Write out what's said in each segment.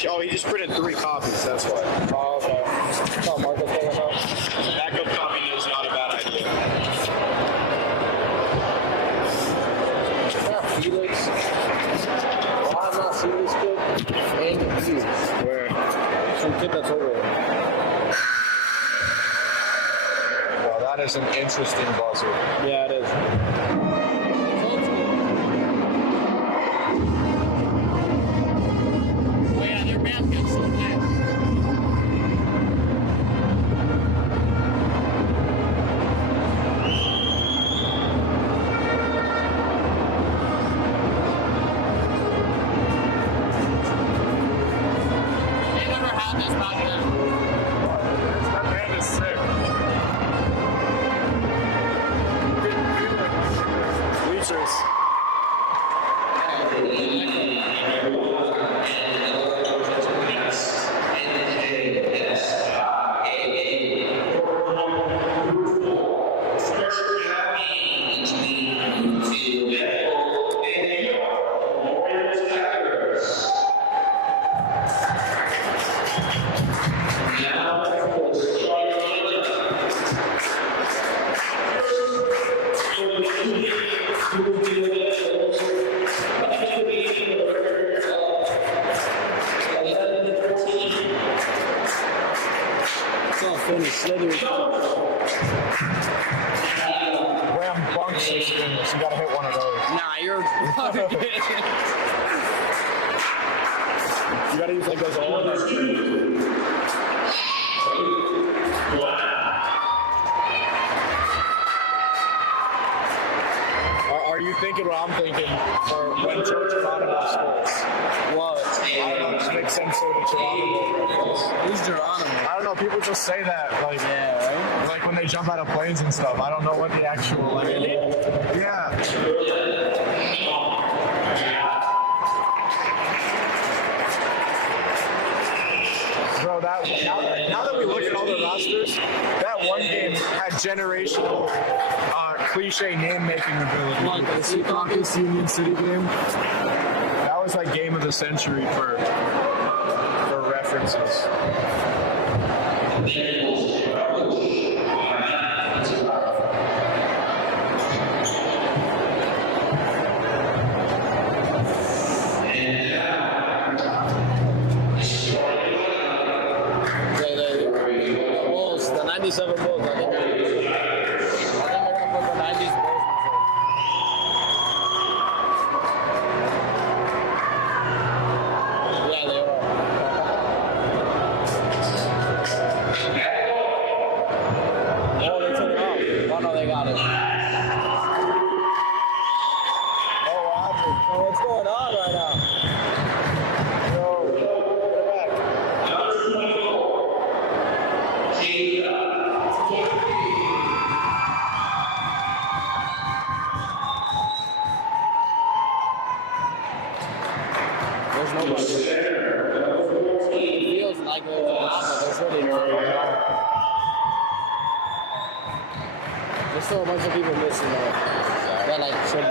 actually, oh, he just printed 3 copies, that's why. Oh, okay. Oh, Marco's pulling up. Backup copy is not a bad idea. Felix. Why am I not seeing this kid? And Hughes. Where? Some kid that's over there. Well, that is an interesting buzzer. Yeah, it is. Oh yeah, their mascot's so bad. They never had this back then. That band is sick. Bleachers. It's all funny, slithery. Graham bunks these things. You gotta hit one of those. Nah, you're. You gotta use like those all. Are you thinking what I'm thinking for when Geronimo scores? What? I don't know, just make some sort of Geronimo reference. Who's Geronimo? I don't know, people just say that, like, Yeah, right? like when they jump out of planes and stuff. I don't know what the actual, like, yeah. Bro, now that we look at all the rosters, that one game had generational cliche name-making ability. Like the Secaucus Union City game? That was like game of the century for references. The Bulls, the 97 Bulls. I think they're going to put the 90s Bulls. Yeah, they are. Oh, they took it off. Oh, no, they got it. Oh, Roger. Oh, what's going on right now? Yo, get it back. There's nobody. It feels like there's a lot, but there's really nobody. There's still a bunch of people missing though. That like should be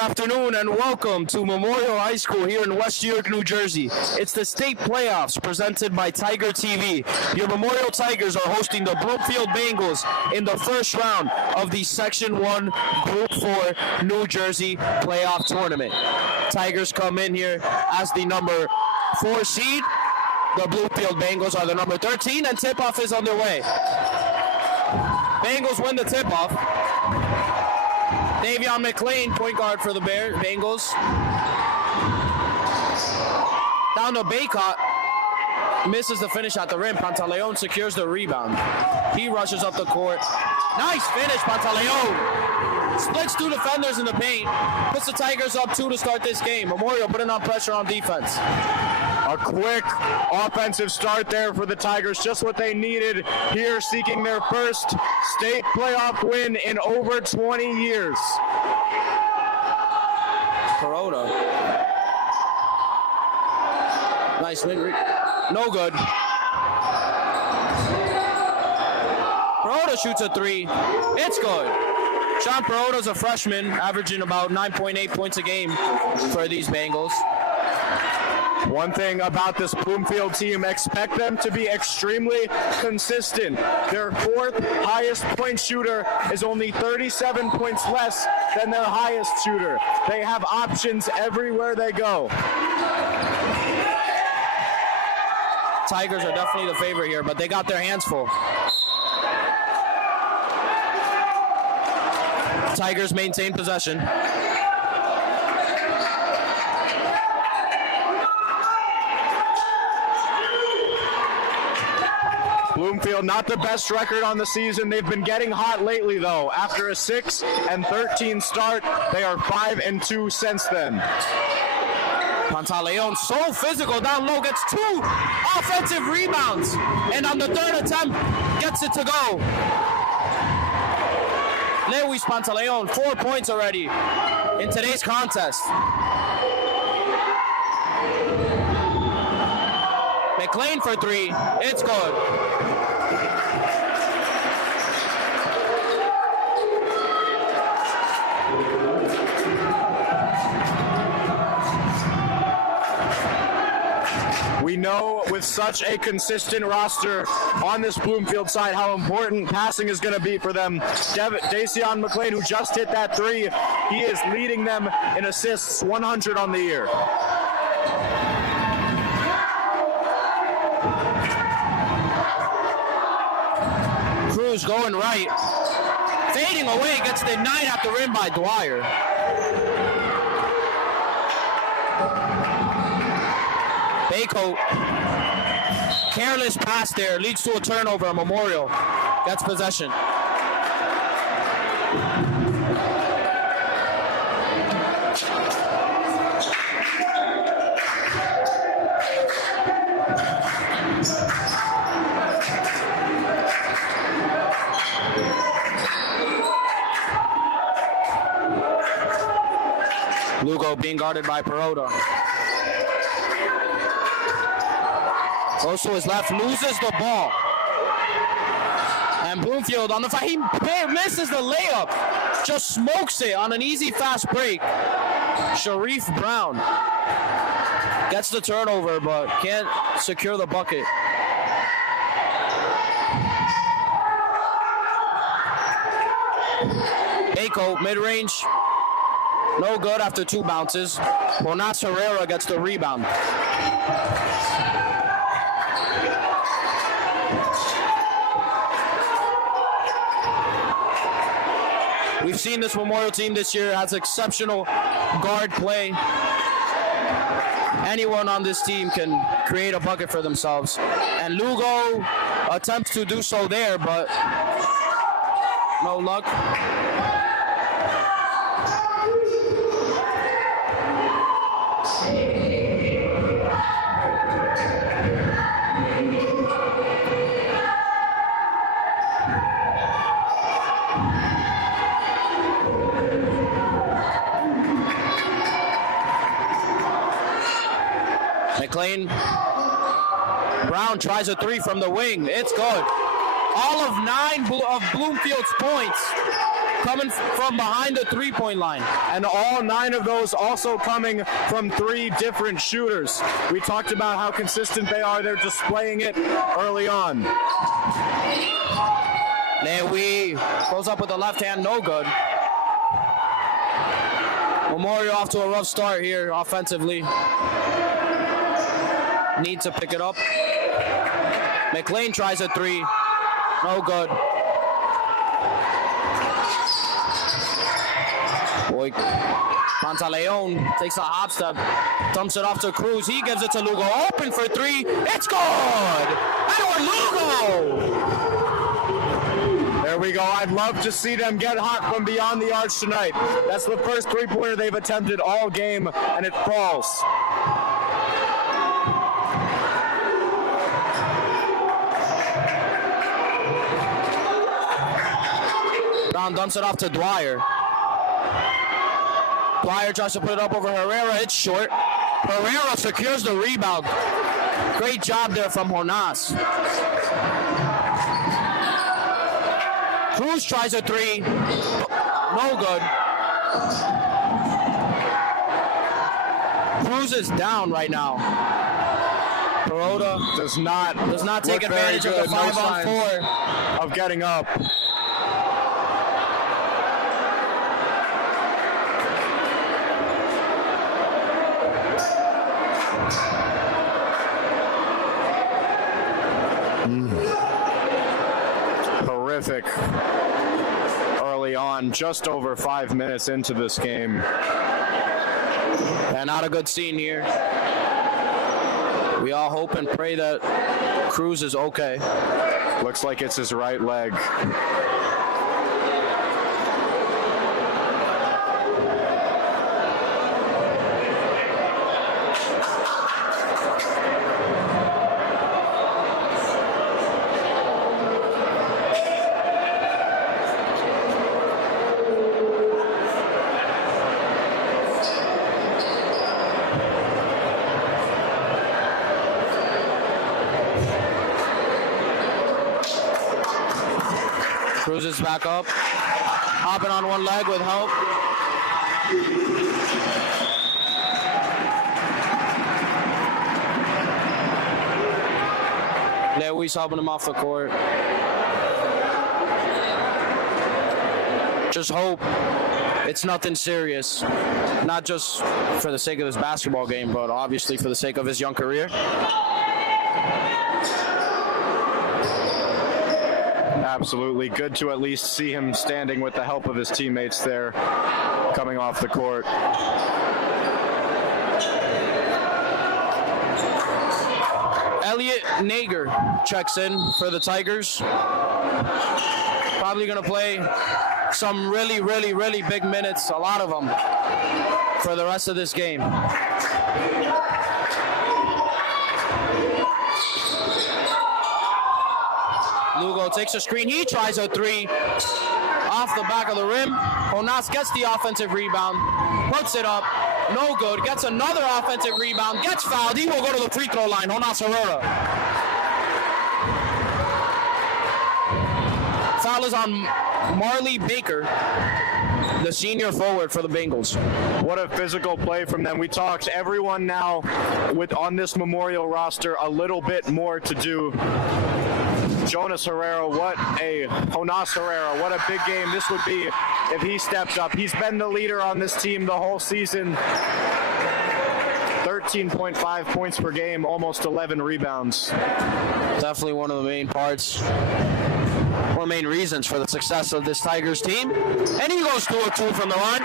afternoon and welcome to Memorial High School here in West York, New Jersey. It's the state playoffs presented by Tiger TV. Your Memorial Tigers are hosting the Bloomfield Bengals in the first round of the Section 1 Group 4 New Jersey playoff tournament. Tigers come in here as the number 4 seed. The Bloomfield Bengals are the number 13 and tip-off is underway. Bengals win the tip-off. Davion McLean, point guard for the Bengals. Down to Baycott. Misses the finish at the rim. Pantaleon secures the rebound. He rushes up the court. Nice finish, Pantaleon. Splits 2 defenders in the paint. Puts the Tigers up 2 to start this game. Memorial putting on pressure on defense. A quick offensive start there for the Tigers, just what they needed here, seeking their first state playoff win in over 20 years. Perota. Nice win. No good. Perota shoots a 3. It's good. Sean Perota's a freshman, averaging about 9.8 points a game for these Bengals. One thing about this Bloomfield team, expect them to be extremely consistent. Their 4th highest point shooter is only 37 points less than their highest shooter. They have options everywhere they go. Tigers are definitely the favorite here, but they got their hands full. Tigers maintain possession. Bloomfield, not the best record on the season. They've been getting hot lately, though. After a 6-13 start, they are 5-2 since then. Pantaleon, so physical down low, gets 2 offensive rebounds, and on the 3rd attempt, gets it to go. Lewis Pantaleon, 4 points already in today's contest. McLean for 3, it's good. We know with such a consistent roster on this Bloomfield side how important passing is going to be for them. Dacion McLean, who just hit that 3, he is leading them in assists, 100 on the year. Cruz going right. Fading away, gets denied at the rim by Dwyer. Baycoat, careless pass there, leads to a turnover. Memorial gets possession. Lugo being guarded by Perota. Goes to his left, loses the ball. And Bloomfield on the fight, he misses the layup. Just smokes it on an easy fast break. Sharif Brown gets the turnover, but can't secure the bucket. Bayco, mid-range, no good after 2 bounces. Bonas Herrera gets the rebound. We've seen this Memorial team this year has exceptional guard play. Anyone on this team can create a bucket for themselves. And Lugo attempts to do so there, but no luck. McLean. Brown tries a 3 from the wing. It's good. All of 9 of Bloomfield's points coming from behind the three-point line. And all 9 of those also coming from 3 different shooters. We talked about how consistent they are. They're displaying it early on. Lewy goes up with the left hand, no good. Memorial off to a rough start here offensively. Need to pick it up. McLean tries a 3, no good. Boy, Pantaleon takes a hop step, dumps it off to Cruz. He gives it to Lugo, open for 3. It's good! Edward Lugo! There we go. I'd love to see them get hot from beyond the arch tonight. That's the first 3-pointer they've attempted all game, and it falls. Brown dumps it off to Dwyer. Dwyer tries to put it up over Herrera. It's short. Herrera secures the rebound. Great job there from Jonas. Cruz tries a 3. No good. Cruz is down right now. Perota Does not take look very advantage of the good. No 5-on-4. signs of getting up. Horrific early on, just over 5 minutes into this game. Yeah, not a good scene here. We all hope and pray that Cruz is okay. Looks like it's his right leg. Cruz is back up, hopping on one leg with help. Lewis helping him off the court. Just hope it's nothing serious, not just for the sake of this basketball game, but obviously for the sake of his young career. Absolutely. Good to at least see him standing with the help of his teammates there, coming off the court. Elliot Nager checks in for the Tigers. Probably going to play some really, really, really big minutes, a lot of them, for the rest of this game. Lugo takes a screen. He tries a 3 off the back of the rim. Jonas gets the offensive rebound, puts it up. No good. Gets another offensive rebound. Gets fouled. He will go to the free throw line. Jonas Herrera. Foul is on Marley Baker, the senior forward for the Bengals. What a physical play from them. We talked everyone now on this Memorial roster a little bit more to do. Jonas Herrera, Jonas Herrera, what a big game this would be if he steps up. He's been the leader on this team the whole season. 13.5 points per game, almost 11 rebounds. Definitely one of the main parts, one of the main reasons for the success of this Tigers team. And he goes 2 of 2 from the line.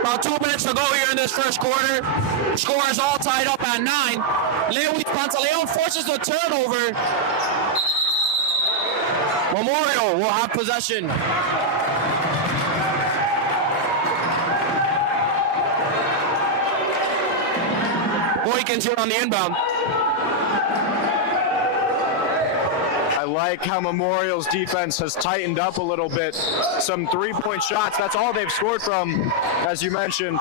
About 2 minutes to go here in this first quarter. Score is all tied up at 9. Lewis Pantaleon forces the turnover. Memorial will have possession. Boykins here on the inbound. I like how Memorial's defense has tightened up a little bit. Some three-point shots, that's all they've scored from, as you mentioned.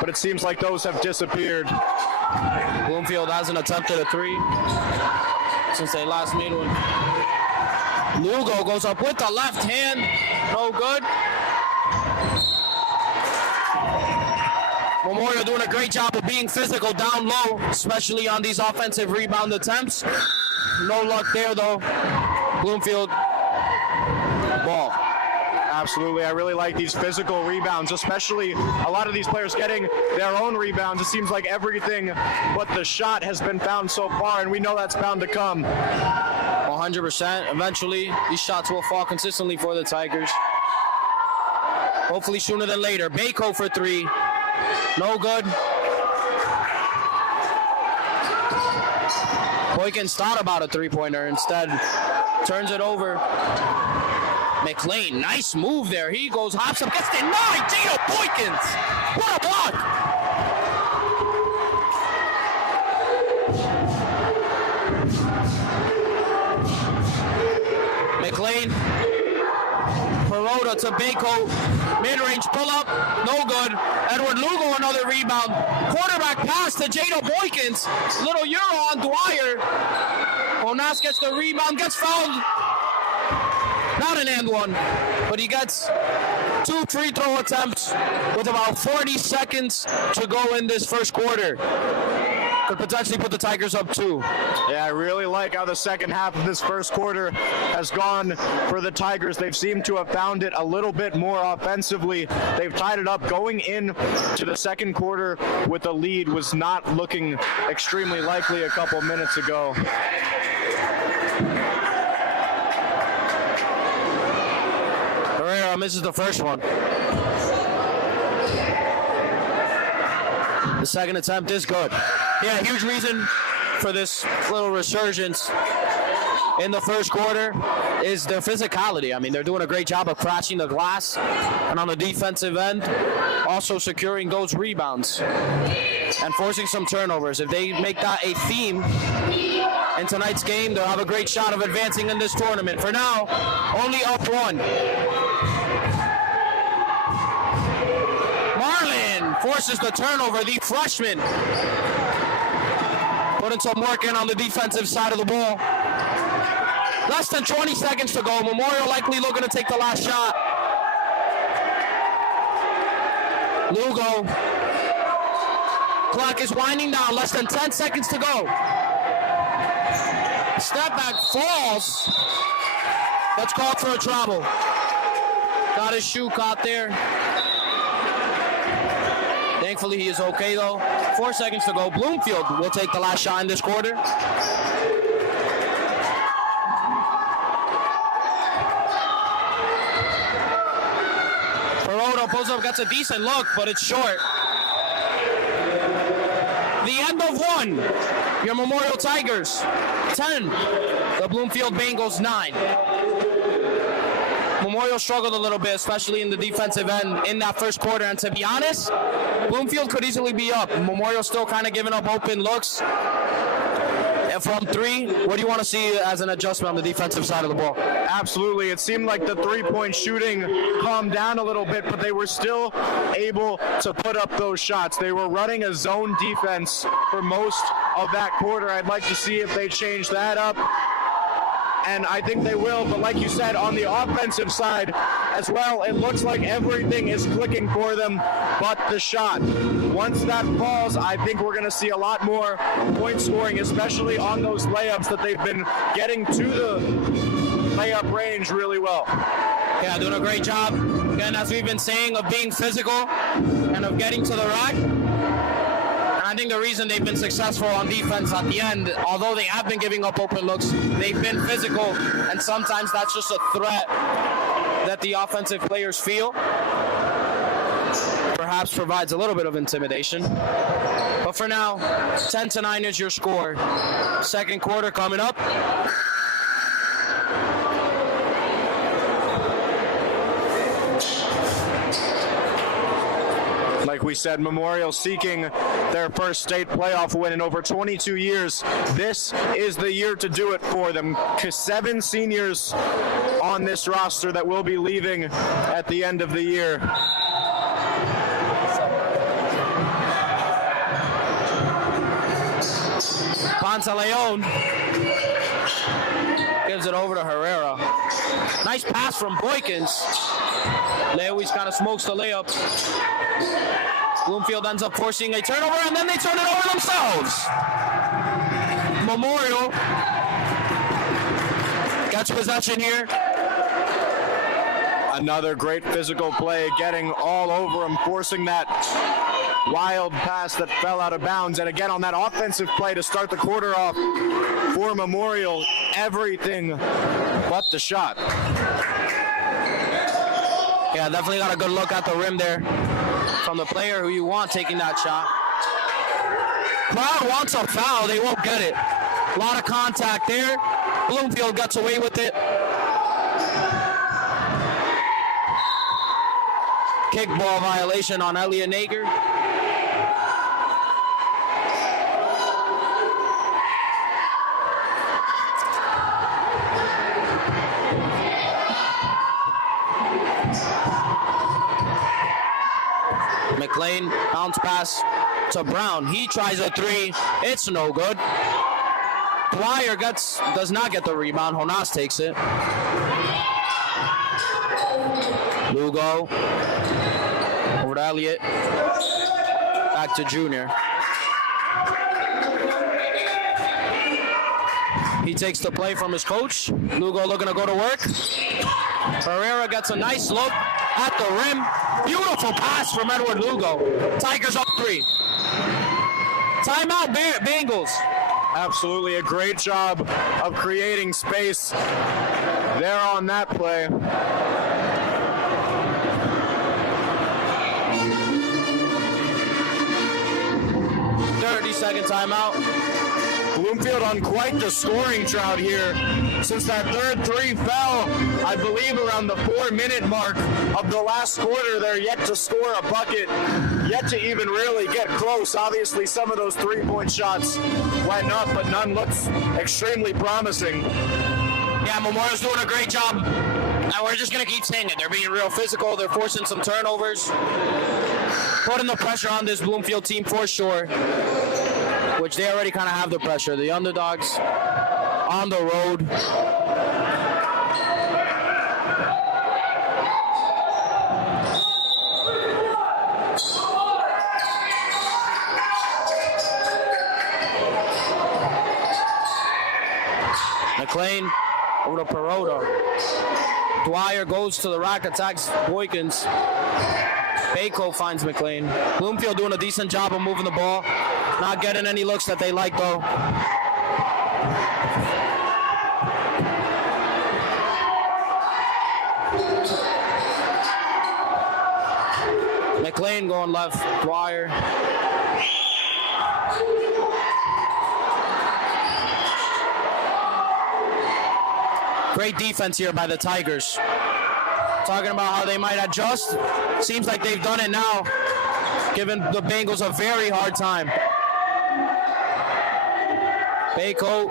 But it seems like those have disappeared. Bloomfield hasn't attempted a three since they last made one. Lugo goes up with the left hand. No good. Memorial doing a great job of being physical down low, especially on these offensive rebound attempts. No luck there, though. Bloomfield, ball. Absolutely. I really like these physical rebounds, especially a lot of these players getting their own rebounds. It seems like everything but the shot has been found so far, and we know that's bound to come. 100%. Eventually, these shots will fall consistently for the Tigers. Hopefully sooner than later. Bako for three. No good. Boykins thought about a three-pointer. Instead, turns it over. McLean, nice move there. He goes, hops up, gets denied. Gino Boykins. What a block. McLean. Perota to Bako. Mid-range pull-up. No good. Edward Lugo, another rebound. Quarterback pass to Jado Boykins. Little Euro on Dwyer. Onas gets the rebound, gets fouled. Not an and one, but he gets 2 free throw attempts with about 40 seconds to go in this first quarter. Could potentially put the Tigers up 2. Yeah, I really like how the second half of this first quarter has gone for the Tigers. They've seemed to have found it a little bit more offensively. They've tied it up. Going in to the second quarter with a lead was not looking extremely likely a couple minutes ago. Herrera misses the first one. The second attempt is good. Yeah, huge reason for this little resurgence in the first quarter is their physicality. I mean, they're doing a great job of crashing the glass, and on the defensive end, also securing those rebounds and forcing some turnovers. If they make that a theme in tonight's game, they'll have a great shot of advancing in this tournament. For now, only up 1. Marlin forces the turnover, the freshman. Putting some work in on the defensive side of the ball. Less than 20 seconds to go. Memorial likely looking to take the last shot. Lugo. Clock is winding down. Less than 10 seconds to go. Step back falls. That's called for a travel. Got his shoe caught there. Thankfully, he is okay, though. 4 seconds to go. Bloomfield will take the last shot in this quarter. Perota pulls up, gets a decent look, but it's short. The end of 1. Your Memorial Tigers, 10. The Bloomfield Bengals, 9. Memorial struggled a little bit, especially in the defensive end in that first quarter. And to be honest, Bloomfield could easily be up. Memorial still kind of giving up open looks. And from 3, what do you want to see as an adjustment on the defensive side of the ball? Absolutely. It seemed like the three-point shooting calmed down a little bit, but they were still able to put up those shots. They were running a zone defense for most of that quarter. I'd like to see if they change that up. And I think they will, but like you said, on the offensive side as well, it looks like everything is clicking for them but the shot. Once that falls, I think we're going to see a lot more point scoring, especially on those layups that they've been getting to the layup range really well. Yeah, doing a great job. Again, as we've been saying, of being physical and of getting to the rack. I think the reason they've been successful on defense at the end, although they have been giving up open looks, they've been physical, and sometimes that's just a threat that the offensive players feel. Perhaps provides a little bit of intimidation. But for now, 10-9 is your score. Second quarter coming up. Like we said, Memorial seeking their first state playoff win in over 22 years. This is the year to do it for them. 7 seniors on this roster that will be leaving at the end of the year. Pantaleon gives it over to Herrera. Nice pass from Boykins. Lewis kind of smokes the layup. Bloomfield ends up forcing a turnover, and then they turn it over themselves. Memorial gets possession here. Another great physical play, getting all over him, forcing that wild pass that fell out of bounds. And again, on that offensive play to start the quarter off for Memorial, everything but the shot. Yeah, definitely got a good look at the rim there from the player who you want taking that shot. Crowd wants a foul. They won't get it. A lot of contact there. Bloomfield gets away with it. Kickball violation on Elliot Nager. McLean, bounce pass to Brown. He tries a 3. It's no good. Dwyer does not get the rebound. Jonas takes it. Lugo. Over to Elliott. Back to Junior. He takes the play from his coach. Lugo looking to go to work. Herrera gets a nice look at the rim. Beautiful pass from Edward Lugo. Tigers up 3. Timeout, Bengals. Absolutely a great job of creating space there on that play. 30-second timeout. Bloomfield on quite the scoring drought here. Since that third 3 fell, I believe around the 4-minute mark of the last quarter, they're yet to score a bucket, yet to even really get close. Obviously, some of those 3-point shots went up, but none looks extremely promising. Yeah, Memorial's doing a great job, and we're just going to keep saying it. They're being real physical. They're forcing some turnovers, putting the pressure on this Bloomfield team for sure, which they already kind of have the pressure. The underdogs on the road. McLean over to Perota. Dwyer goes to the rack, attacks Boykins. Bako finds McLean. Bloomfield doing a decent job of moving the ball. Not getting any looks that they like, though. McLean going left. Dwyer. Great defense here by the Tigers. Talking about how they might adjust. Seems like they've done it now, giving the Bengals a very hard time. Bako.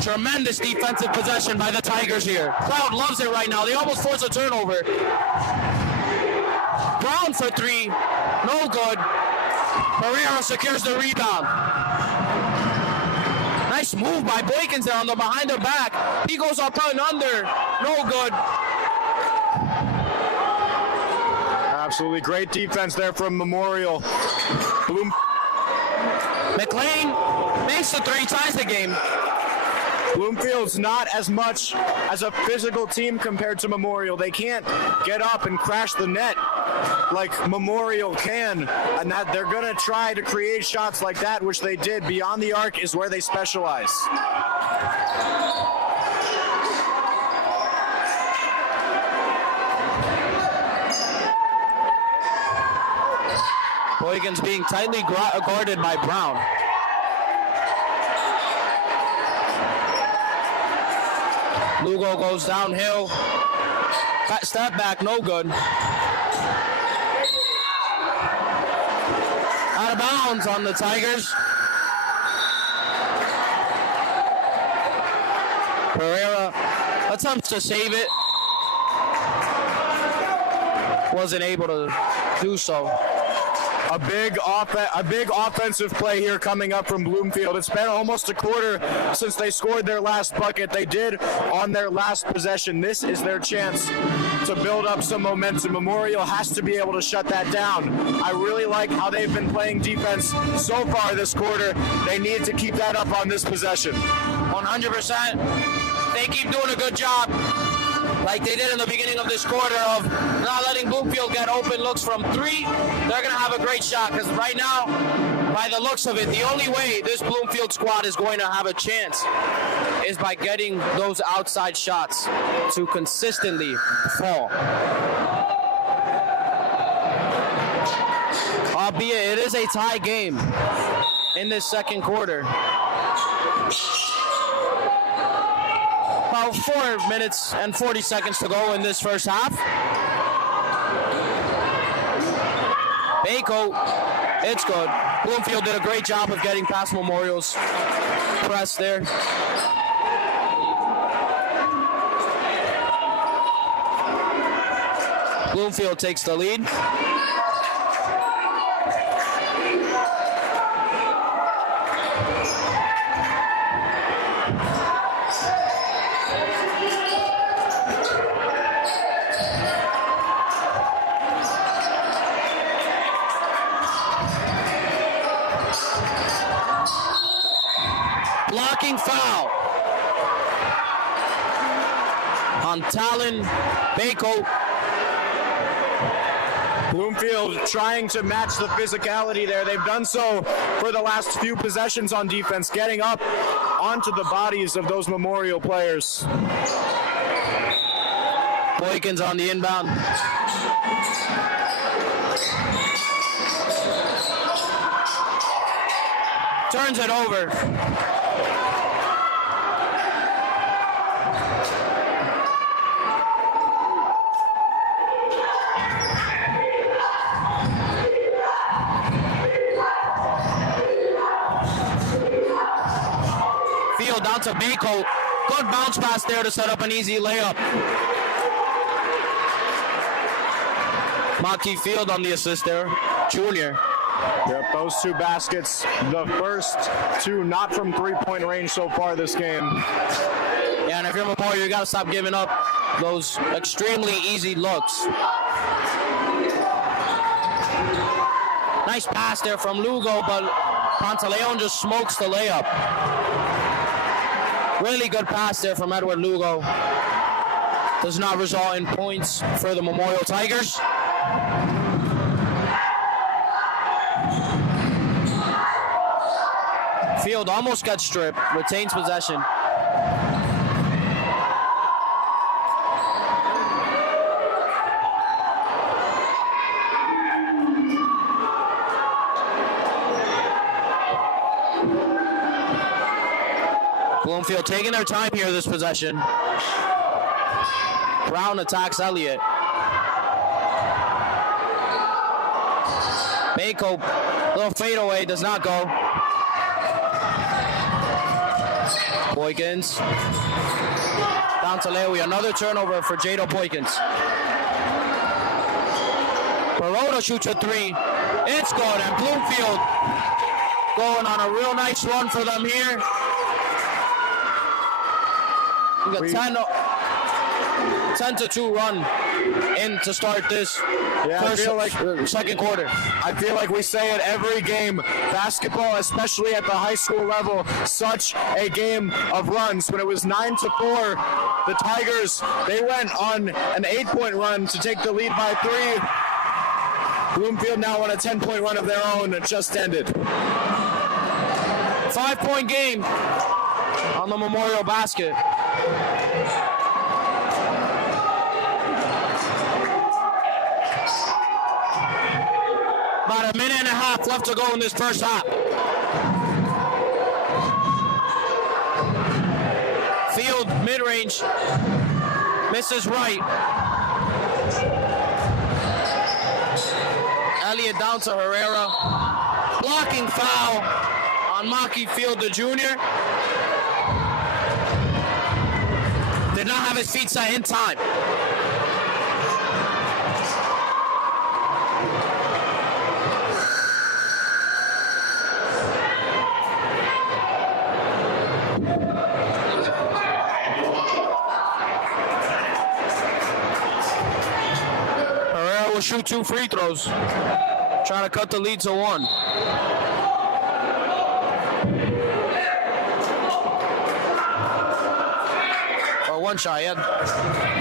Tremendous defensive possession by the Tigers here. Crowd loves it right now. They almost force a turnover. Brown for 3. No good. Herrera secures the rebound. Nice move by Boykins there on the behind the back. He goes up and under. No good. Absolutely great defense there from Memorial. McLean makes the 3, ties the game. Bloomfield's not as much as a physical team compared to Memorial. They can't get up and crash the net like Memorial can, and that they're going to try to create shots like that, which they did. Beyond the arc is where they specialize. Boykins being tightly guarded by Brown. Lugo goes downhill. Step back, no good. Out of bounds on the Tigers. Pereira attempts to save it. Wasn't able to do so. A big offensive play here coming up from Bloomfield. It's been almost a quarter since they scored their last bucket. They did on their last possession. This is their chance to build up some momentum. Memorial has to be able to shut that down. I really like how they've been playing defense so far this quarter. They need to keep that up on this possession. 100%. They keep doing a good job, like they did in the beginning of this quarter, of not letting Bloomfield get open looks from three. They're going to have a great shot, because right now, by the looks of it, the only way this Bloomfield squad is going to have a chance is by getting those outside shots to consistently fall. Albeit it is a tie game in this second quarter. About 4 minutes and 40 seconds to go in this first half. Bako, it's good. Bloomfield did a great job of getting past Memorial's press there. Bloomfield takes the lead. Blocking foul on Talon Bako. Bloomfield trying to match the physicality there. They've done so for the last few possessions on defense, getting up onto the bodies of those Memorial players. Boykins on the inbound. Turns it over. Field down to Bako. Good bounce pass there to set up an easy layup. Maki Field on the assist there. Junior. Yep, those two baskets, the first two not from three-point range so far this game. Yeah, and if you're Memorial, you got to stop giving up those extremely easy looks. Nice pass there from Lugo, but Pantaleon just smokes the layup. Really good pass there from Edward Lugo. Does not result in points for the Memorial Tigers. Field almost got stripped, retains possession. Bloomfield taking their time here this possession. Brown attacks Elliott. Bako, little fadeaway, does not go. Boykins. Down to Lewy, another turnover for Jado Boykins. Baroda shoots a three. It's good, and Bloomfield going on a real nice run for them here. We got 10-2 run in to start this second quarter. I feel like we say it every game. Basketball, especially at the high school level, such a game of runs. When it was 9-4, the Tigers, they went on an 8-point run to take the lead by 3. Bloomfield now on a 10-point run of their own. It just ended. 5-point game on the Memorial basket. About a minute and a half left to go in this first half. Field mid-range mid-range. Misses right. Elliott down to Herrera. Blocking foul on Maki Field, the junior. Did not have his feet set in time. Herrera will shoot 2 free throws. Trying to cut the lead to 1. Or 1 shot, yeah.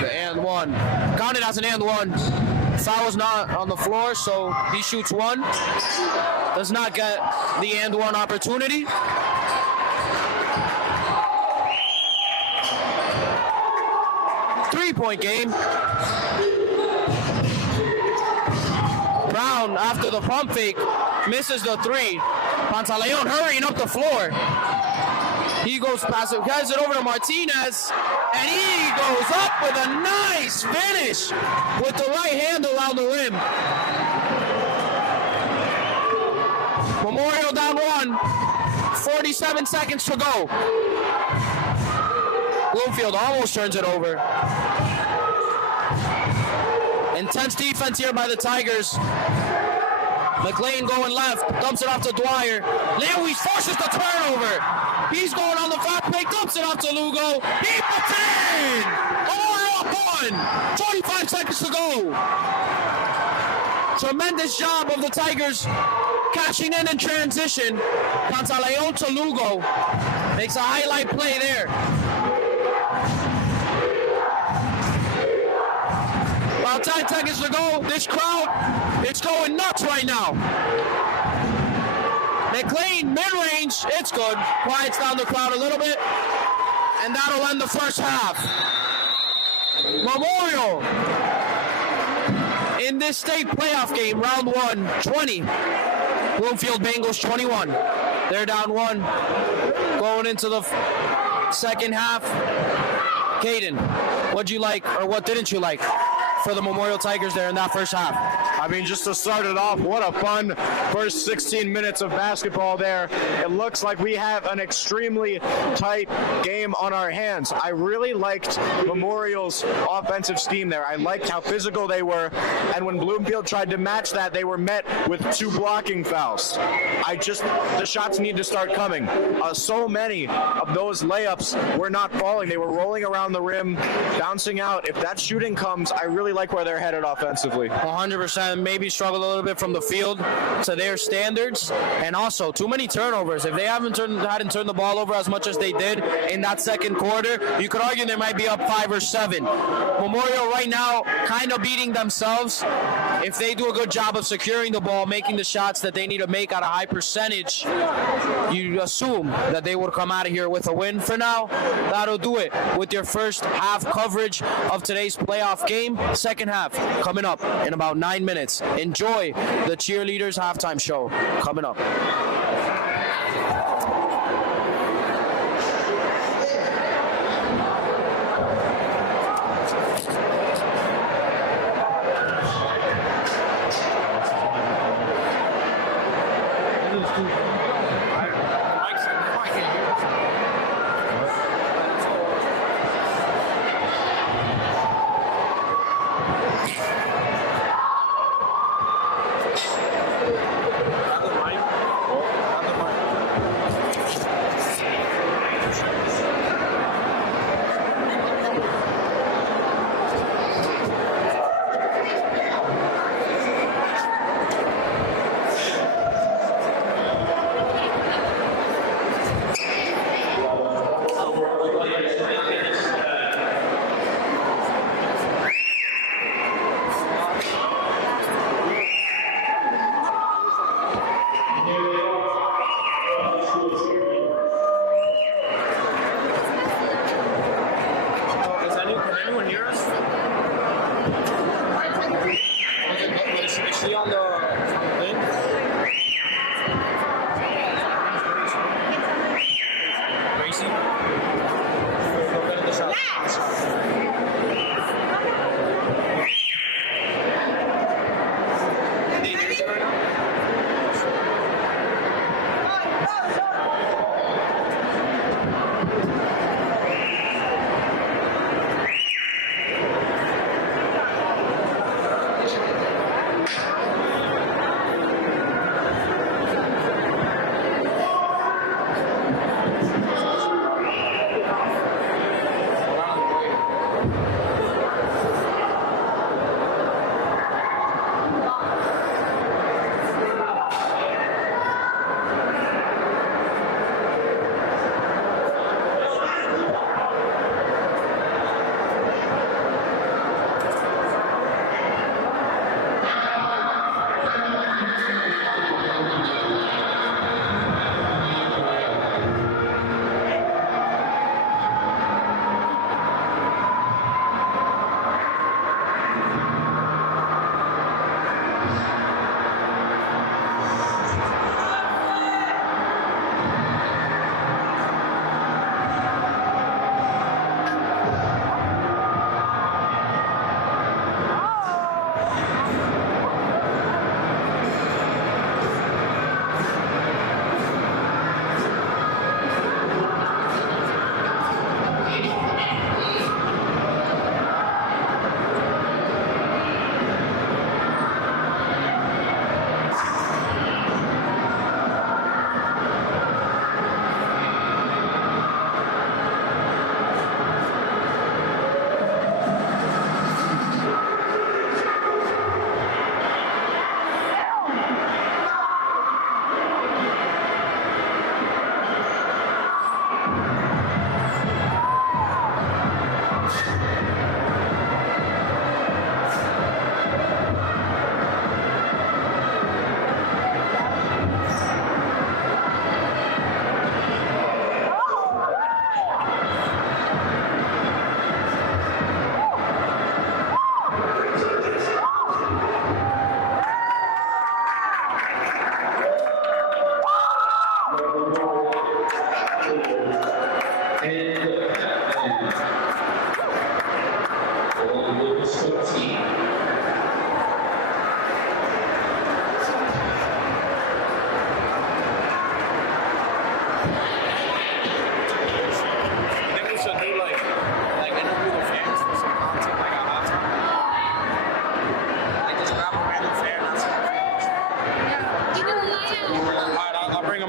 The and 1. Counted as an and 1. Foul was not on the floor, so he shoots 1. Does not get the and 1 opportunity. Three-point game. Brown, after the pump fake, misses the 3. Pantaleon hurrying up the floor. He goes past it, gets it over to Martinez, and he goes up with a nice finish with the right hand around the rim. Memorial down 1, 47 seconds to go. Bloomfield almost turns it over. Intense defense here by the Tigers. McLean going left, dumps it off to Dwyer. Lewis forces the turnover. He's going on the fast break, dumps it off to Lugo. He puts it in! All up 1! 25 seconds to go. Tremendous job of the Tigers catching in transition. Pantaleon to Lugo. Makes a highlight play there. About 10 seconds to go. This crowd, it's going nuts right now. McLean, mid-range, it's good. Quiets down the crowd a little bit. And that'll end the first half. Memorial in this state playoff game, round 1, 20. Bloomfield Bengals 21. They're down 1. Going into the second half. Caden, what'd you like or what didn't you like for the Memorial Tigers there in that first half? I mean, just to start it off, what a fun first 16 minutes of basketball there. It looks like we have an extremely tight game on our hands. I really liked Memorial's offensive scheme there. I liked how physical they were, and when Bloomfield tried to match that, they were met with 2 blocking fouls. The shots need to start coming. So many of those layups were not falling. They were rolling around the rim, bouncing out. If that shooting comes, I really like where they're headed offensively. 100%. Maybe struggled a little bit from the field to their standards, and also too many turnovers. If they hadn't turned the ball over as much as they did in that second quarter, you could argue they might be up 5 or 7. Memorial right now kind of beating themselves. If they do a good job of securing the ball, making the shots that they need to make at a high percentage, you assume that they would come out of here with a win. For now, that'll do it with your first half coverage of today's playoff game. Second half coming up in about 9 minutes. Enjoy the cheerleaders halftime show coming up.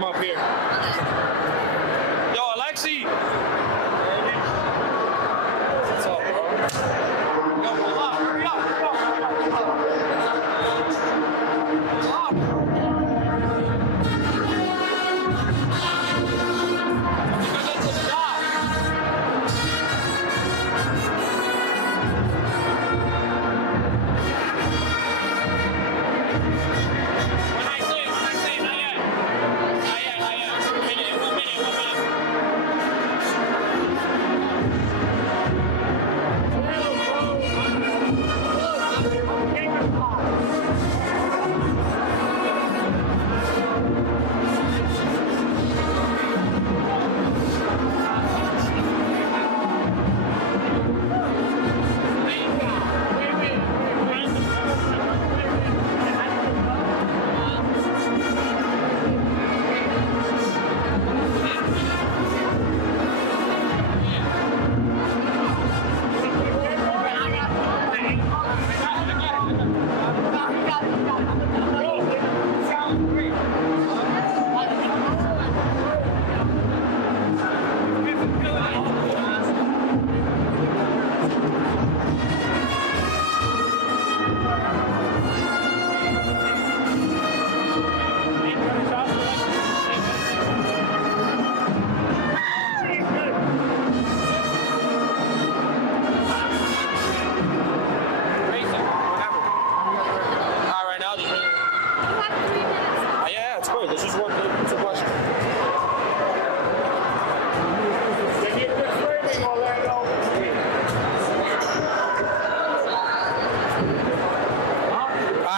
him up here. Yo, Alexi. What's up, bro? Yo, pull up. Hurry up. Pull up. Because it's a stop. When I say, not yet. Not yet. 1 minute.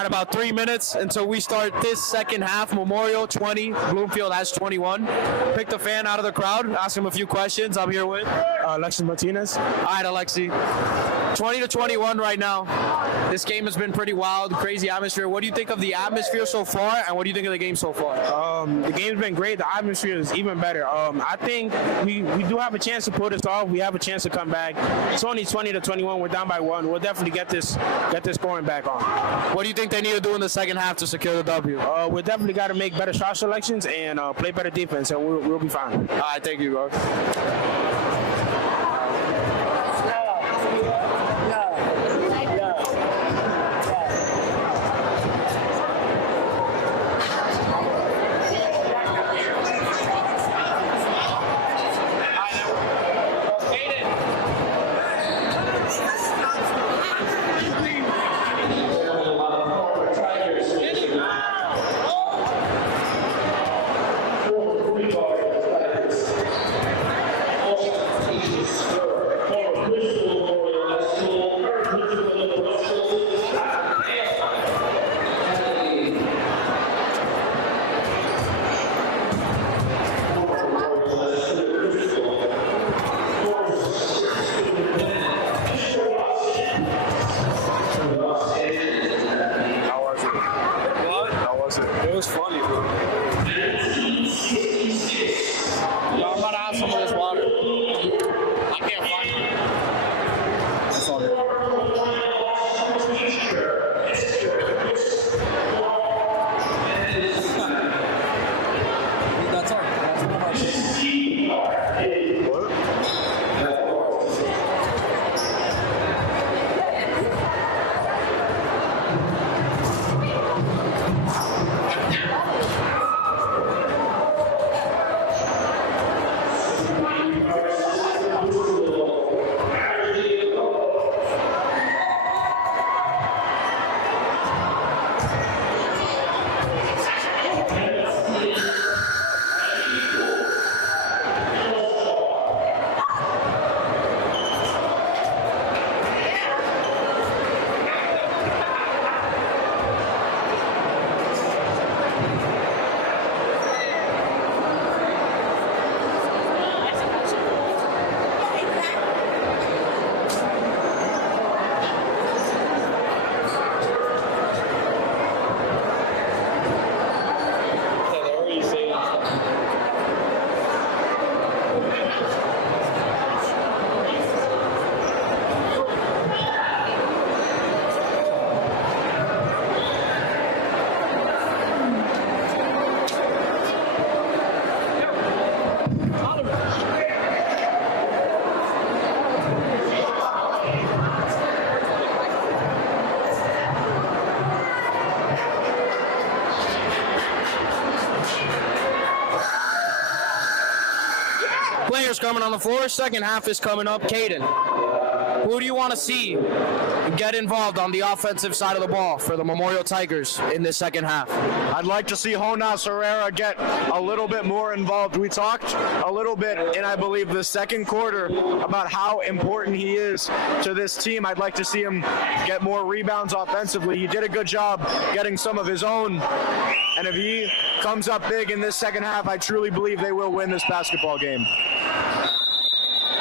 About 3 minutes until we start this second half. Memorial 20, Bloomfield has 21. Pick the fan out of the crowd, ask him a few questions. I'm here with Alexis Martinez. All right, Alexi. 20-21 right now. This game has been pretty wild, crazy atmosphere. What do you think of the atmosphere so far, and what do you think of the game so far? The game's been great. The atmosphere is even better. I think we do have a chance to pull this off. We have a chance to come back. It's only 20-21. We're down by 1. We'll definitely get this scoring back on. What do you think they need to do in the second half to secure the W? We definitely got to make better shot selections and play better defense, and we'll be fine. All right, thank you, bro. coming on the floor. Second half is coming up. Caden, who do you want to see get involved on the offensive side of the ball for the Memorial Tigers in this second half? I'd like to see Jonas Herrera get a little bit more involved. We talked a little bit in, I believe, the second quarter about how important he is to this team. I'd like to see him get more rebounds offensively. He did a good job getting some of his own, and if he comes up big in this second half, I truly believe they will win this basketball game.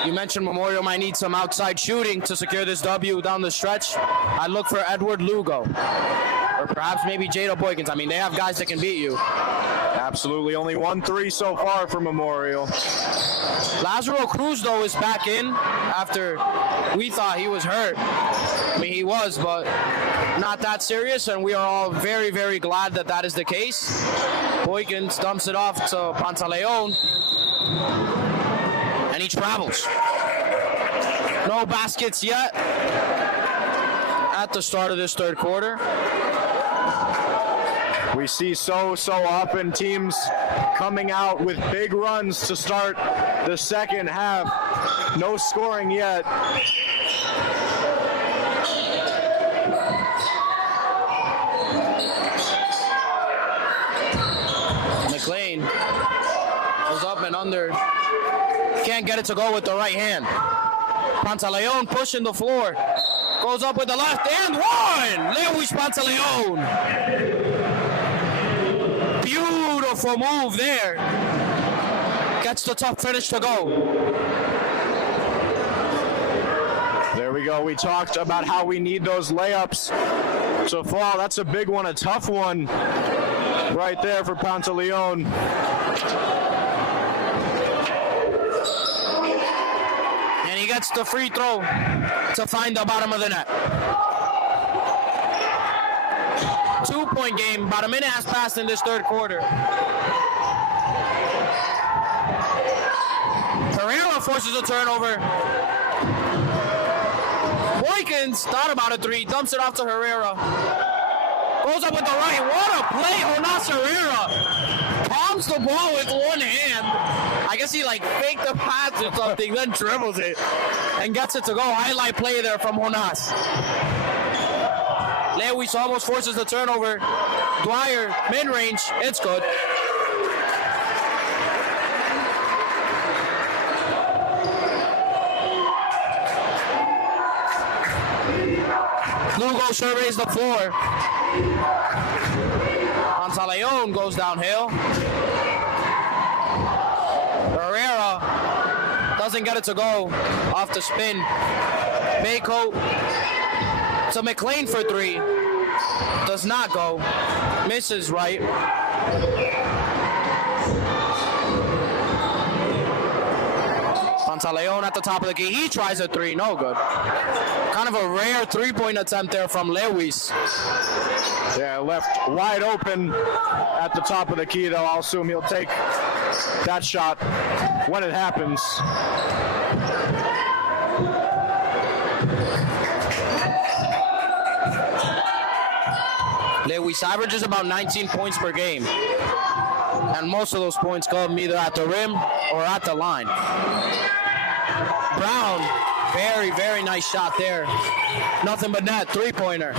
You mentioned Memorial might need some outside shooting to secure this W down the stretch. I look for Edward Lugo, or perhaps maybe Jada Boykins. I mean, they have guys that can beat you. Absolutely. Only 1-3 so far for Memorial. Lazaro Cruz, though, is back in after we thought he was hurt. I mean, he was, but not that serious, and we are all very, very glad that that is the case. Boykins dumps it off to Pantaleon, and he travels. No baskets yet at the start of this third quarter. We see so often teams coming out with big runs to start the second half. No scoring yet. McLean goes up and under. Can't get it to go with the right hand. Pantaleon pushing the floor. Goes up with the left and one! Lewis Pantaleon. Beautiful move there. Gets the tough finish to go. There we go. We talked about how we need those layups to fall. That's a big one, a tough one right there for Pantaleon. And he gets the free throw to find the bottom of the net. 2-point game. About a minute has passed in this third quarter. Herrera forces a turnover. Boykins thought about a three, dumps it off to Herrera. Goes up with the right. What a play, Jonas Herrera. Palms the ball with one hand. I guess he like faked the pass or something, then dribbles it and gets it to go. Highlight play there from Jonas. Lewis almost forces the turnover. Dwyer, mid-range, it's good. Lugo surveys the floor. Pantaleon goes downhill. Herrera doesn't get it to go off the spin. Baycoat to McLean for three. Does not go. Misses right. Pantaleon at the top of the key. He tries a three. No good. Kind of a rare three-point attempt there from Lewis. Yeah, left wide open at the top of the key, though. I'll assume he'll take that shot when it happens. Lewis averages about 19 points per game, and most of those points come either at the rim or at the line. Brown, very, very nice shot there. Nothing but net, three-pointer.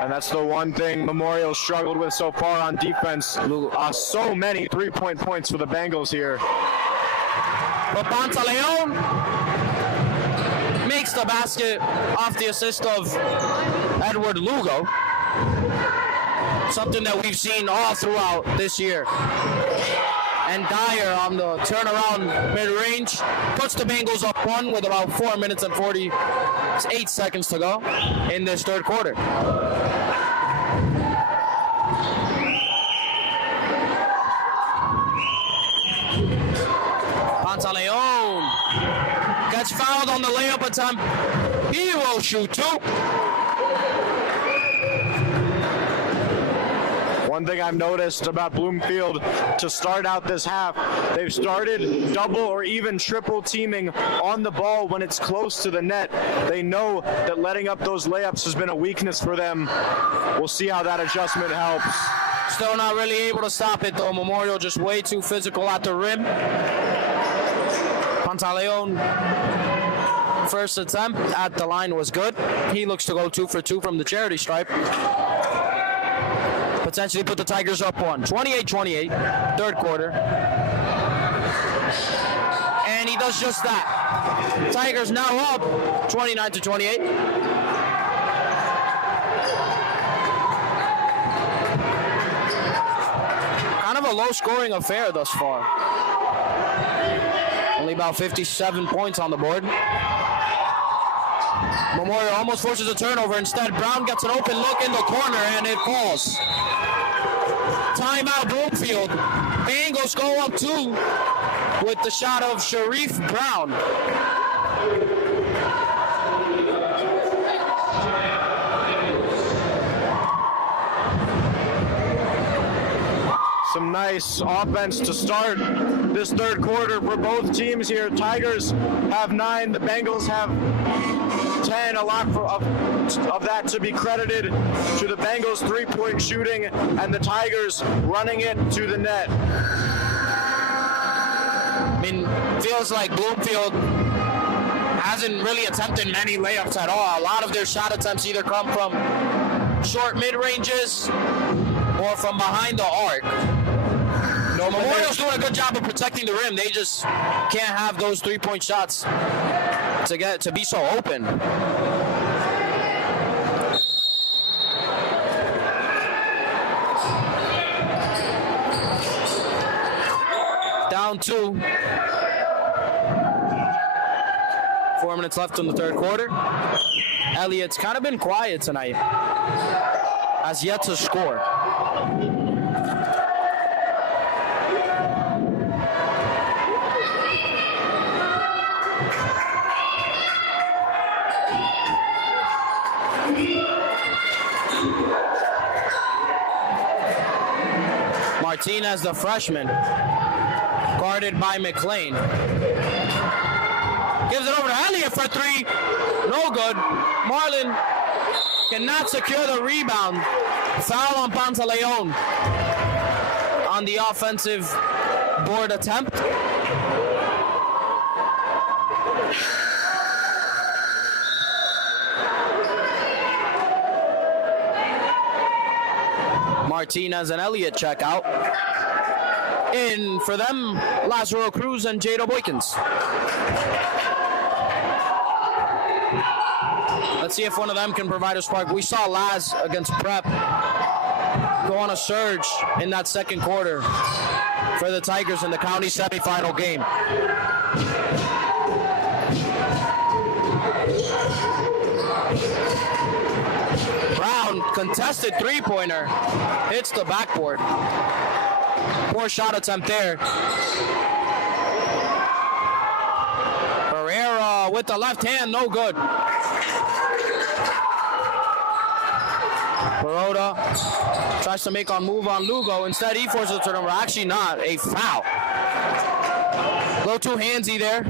And that's the one thing Memorial struggled with so far on defense. So many three-point points for the Bengals here. But Pantaleon makes the basket off the assist of Edward Lugo. Something that we've seen all throughout this year. And Dyer on the turnaround mid-range puts the Bengals up one with about 4 minutes and 48 seconds to go in this third quarter. Pantaleon gets fouled on the layup attempt. He will shoot two. One thing I've noticed about Bloomfield to start out this half, they've started double or even triple teaming on the ball when it's close to the net. They know that letting up those layups has been a weakness for them. We'll see how that adjustment helps. Still not really able to stop it though. Memorial just way too physical at the rim. Pantaleon, first attempt at the line was good. He looks to go 2 for 2 from the charity stripe. Potentially put the Tigers up one. 28-28, third quarter. And he does just that. Tigers now up 29-28. Kind of a low-scoring affair thus far. Only about 57 points on the board. Memorial almost forces a turnover. Instead, Brown gets an open look in the corner, and it falls. Timeout, Bloomfield. Bengals go up 2 with the shot of Sharif Brown. Some nice offense to start this third quarter for both teams here. Tigers have 9, the Bengals have 10. A lot of that to be credited to the Bengals' three-point shooting and the Tigers running it to the net. I mean, feels like Bloomfield hasn't really attempted many layups at all. A lot of their shot attempts either come from short mid-ranges or from behind the arc. No, Memorial's doing a good job of protecting the rim. They just can't have those three-point shots to be so open. Down 2. 4 minutes left in the third quarter. Elliott's kind of been quiet tonight. Has yet to score. Martinez, the freshman, guarded by McLean. Gives it over to Elliott for 3. No good. Marlin cannot secure the rebound. Foul on Pantaleon on the offensive board attempt. Martinez and Elliott check out. In for them, Lazaro Cruz and Jado Boykins. Let's see if one of them can provide a spark. We saw Laz against Prep go on a surge in that second quarter for the Tigers in the county semifinal game. Brown, contested three-pointer, hits the backboard. Poor shot attempt there. Pereira with the left hand, no good. Baroda tries to make a move on Lugo. Instead, he forces a turnover. Actually not, a foul. A little too handsy there.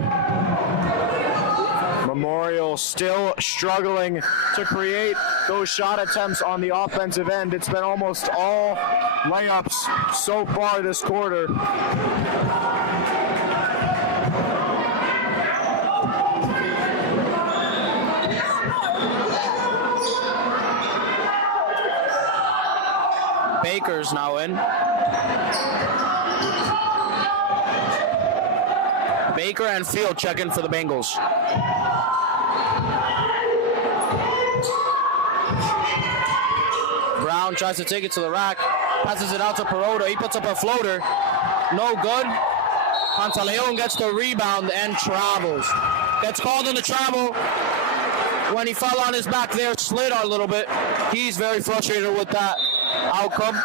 Memorial still struggling to create those shot attempts on the offensive end. It's been almost all layups so far this quarter. Baker's now in. Baker and Field check in for the Bengals. Brown tries to take it to the rack, passes it out to Peroda. He puts up a floater, no good. Pantaleon gets the rebound and travels. Gets called in the travel. When he fell on his back there, slid a little bit. He's very frustrated with that outcome.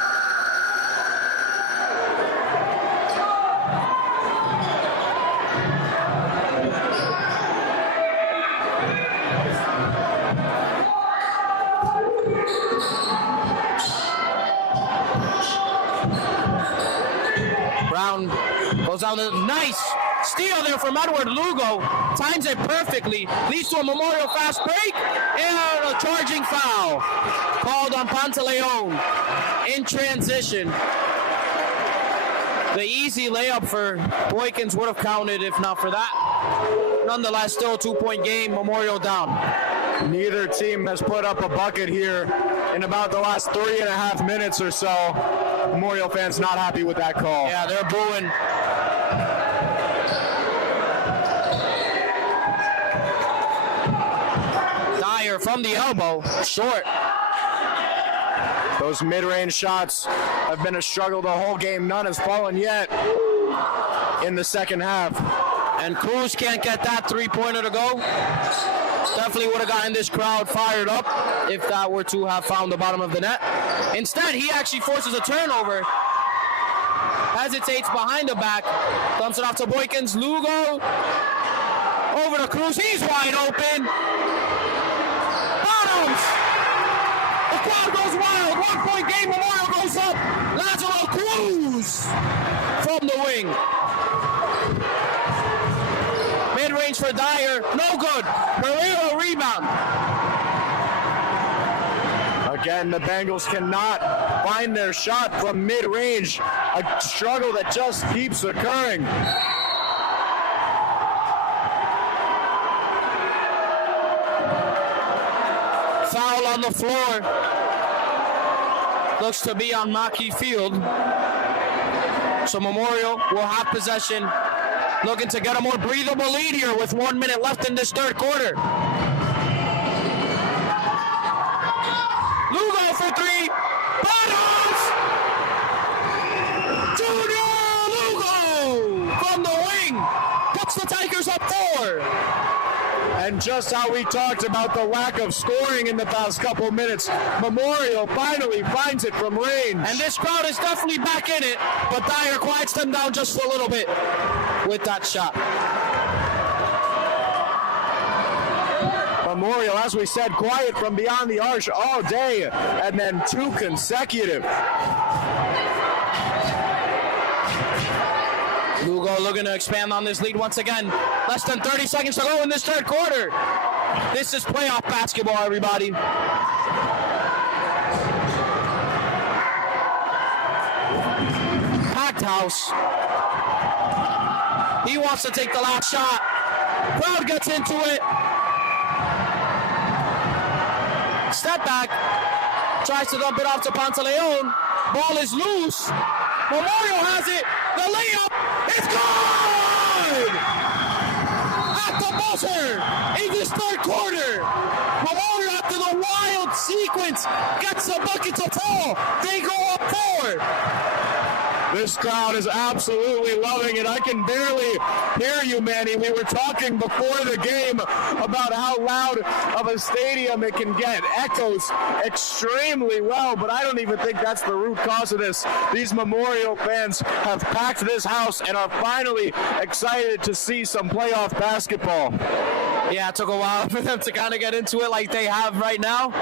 rebound. A nice steal there from Edward Lugo. Times it perfectly. Leads to a Memorial fast break and a charging foul called on Pantaleon in transition. The easy layup for Boykins would have counted if not for that. Nonetheless, still a 2-point game. Memorial down. Neither team has put up a bucket here in about the last 3.5 minutes or so. Memorial fans not happy with that call. Yeah, they're booing. Dyer from the elbow, short. Those mid-range shots have been a struggle the whole game. None has fallen yet in the second half. And Cruz can't get that three-pointer to go. Definitely would have gotten this crowd fired up if that were to have found the bottom of the net. Instead, he actually forces a turnover. Hesitates behind the back. Dumps it off to Boykins. Lugo. Over to Cruz. He's wide open. Bottoms. The crowd goes wild. 1-point game. Memorial goes up. Lazaro Cruz from the wing. Mid-range for Dyer. No good. Pereira rebound. Again, the Bengals cannot find their shot from mid-range. A struggle that just keeps occurring. Foul on the floor. Looks to be on Mackey Field. So Memorial will have possession. Looking to get a more breathable lead here with 1 minute left in this third quarter. Lugo for three. Bottoms! Junior Lugo from the wing. Puts the Tigers up 4. And just how we talked about the lack of scoring in the past couple minutes, Memorial finally finds it from range. And this crowd is definitely back in it, but Dyer quiets them down just for a little bit with that shot. Memorial, as we said, quiet from beyond the arch all day, and then 2 consecutive. Lugo looking to expand on this lead once again. Less than 30 seconds to go in this third quarter. This is playoff basketball, everybody. Packed house. He wants to take the last shot. Crowd gets into it. Step back. Tries to dump it off to Pantaleon. Ball is loose. Memorial has it. The layup is good! At the buzzer in this third quarter. Memorial, after the wild sequence, gets the bucket to fall. They go up 4. This crowd is absolutely loving it. I can barely hear you, Manny. We were talking before the game about how loud of a stadium it can get. Echoes extremely well, but I don't even think that's the root cause of this. These Memorial fans have packed this house and are finally excited to see some playoff basketball. Yeah, it took a while for them to kind of get into it like they have right now.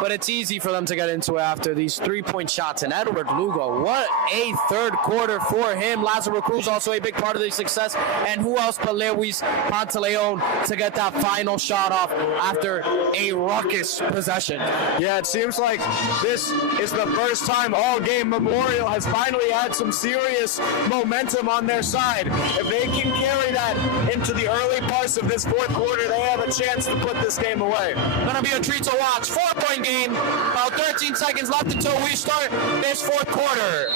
But it's easy for them to get into it after these 3-point shots. And Edward Lugo, what a third quarter for him. Lazaro Cruz also a big part of the success. And who else but Lewis Pantaleon to get that final shot off after a ruckus possession. Yeah, it seems like this is the first time all game Memorial has finally had some serious momentum on their side. If they can carry that into the early parts of this fourth quarter, they have a chance to put this game away. Gonna be a treat to watch. 4-point game. About 13 seconds left until we start this fourth quarter.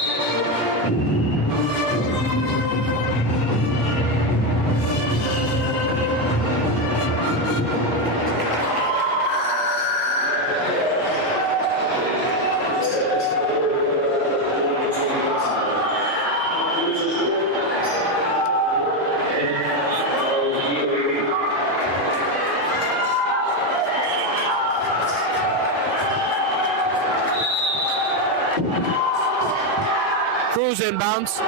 Cruz inbounds.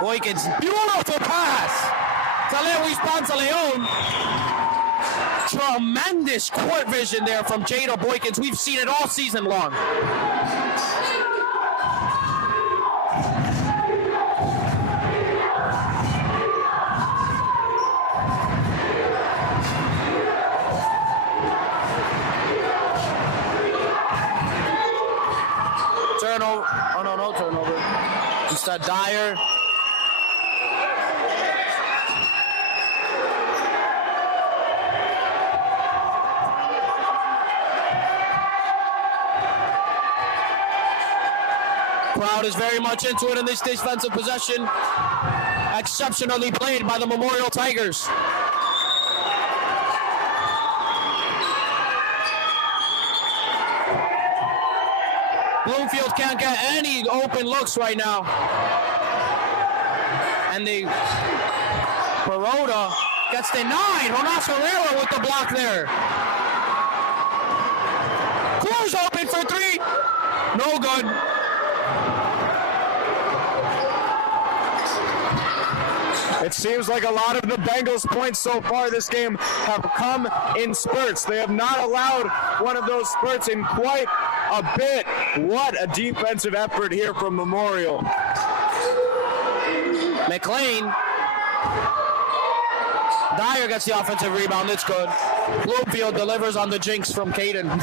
Boykins, beautiful pass Luis Pantaleon. Tremendous court vision there from Jada Boykins. We've seen it all season long. Turnover. Oh, no turnover. Instead, Dyer. Crowd is very much into it in this defensive possession. Exceptionally played by the Memorial Tigers. Bloomfield can't get any open looks right now. And the Baroda gets denied. Jonas Herrera with the block there. Cruz open for three. No good. It seems like a lot of the Bengals' points so far this game have come in spurts. They have not allowed one of those spurts in quite a bit. What a defensive effort here from Memorial. McLean. Dyer gets the offensive rebound. It's good. Bloomfield delivers on the jinx from Caden.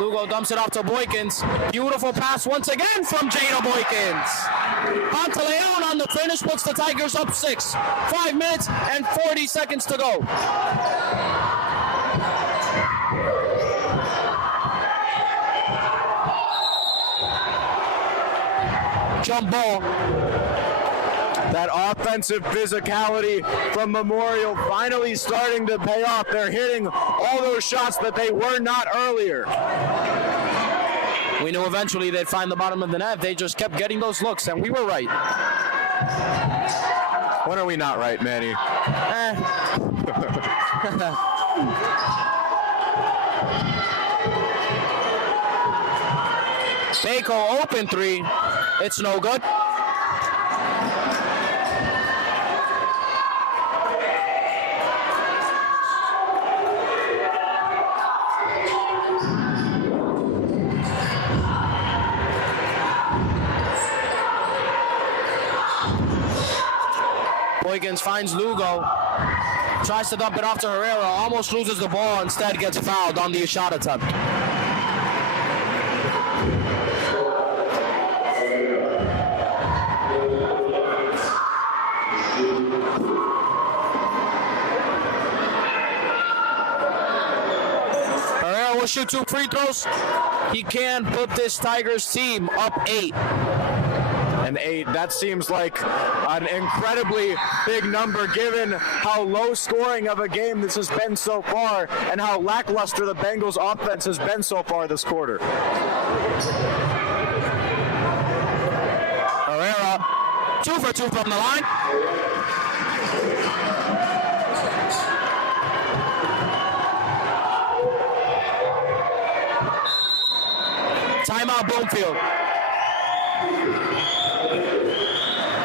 Lugo dumps it off to Boykins. Beautiful pass once again from Jada Boykins. Pantaleon on the finish puts the Tigers up 6. 5 minutes and 40 seconds to go. Jump ball. That offensive physicality from Memorial finally starting to pay off. They're hitting all those shots that they were not earlier. We knew eventually they'd find the bottom of the net. They just kept getting those looks, and we were right. When are we not right, Manny? Bako open three. It's no good. Boykins finds Lugo, tries to dump it off to Herrera, almost loses the ball, instead gets fouled on the shot attempt. Herrera will shoot 2 free throws. He can put this Tigers team up 8. And 8, that seems like an incredibly big number given how low scoring of a game this has been so far and how lackluster the Bengals offense has been so far this quarter. Herrera, 2 for 2 from the line. Timeout Bloomfield.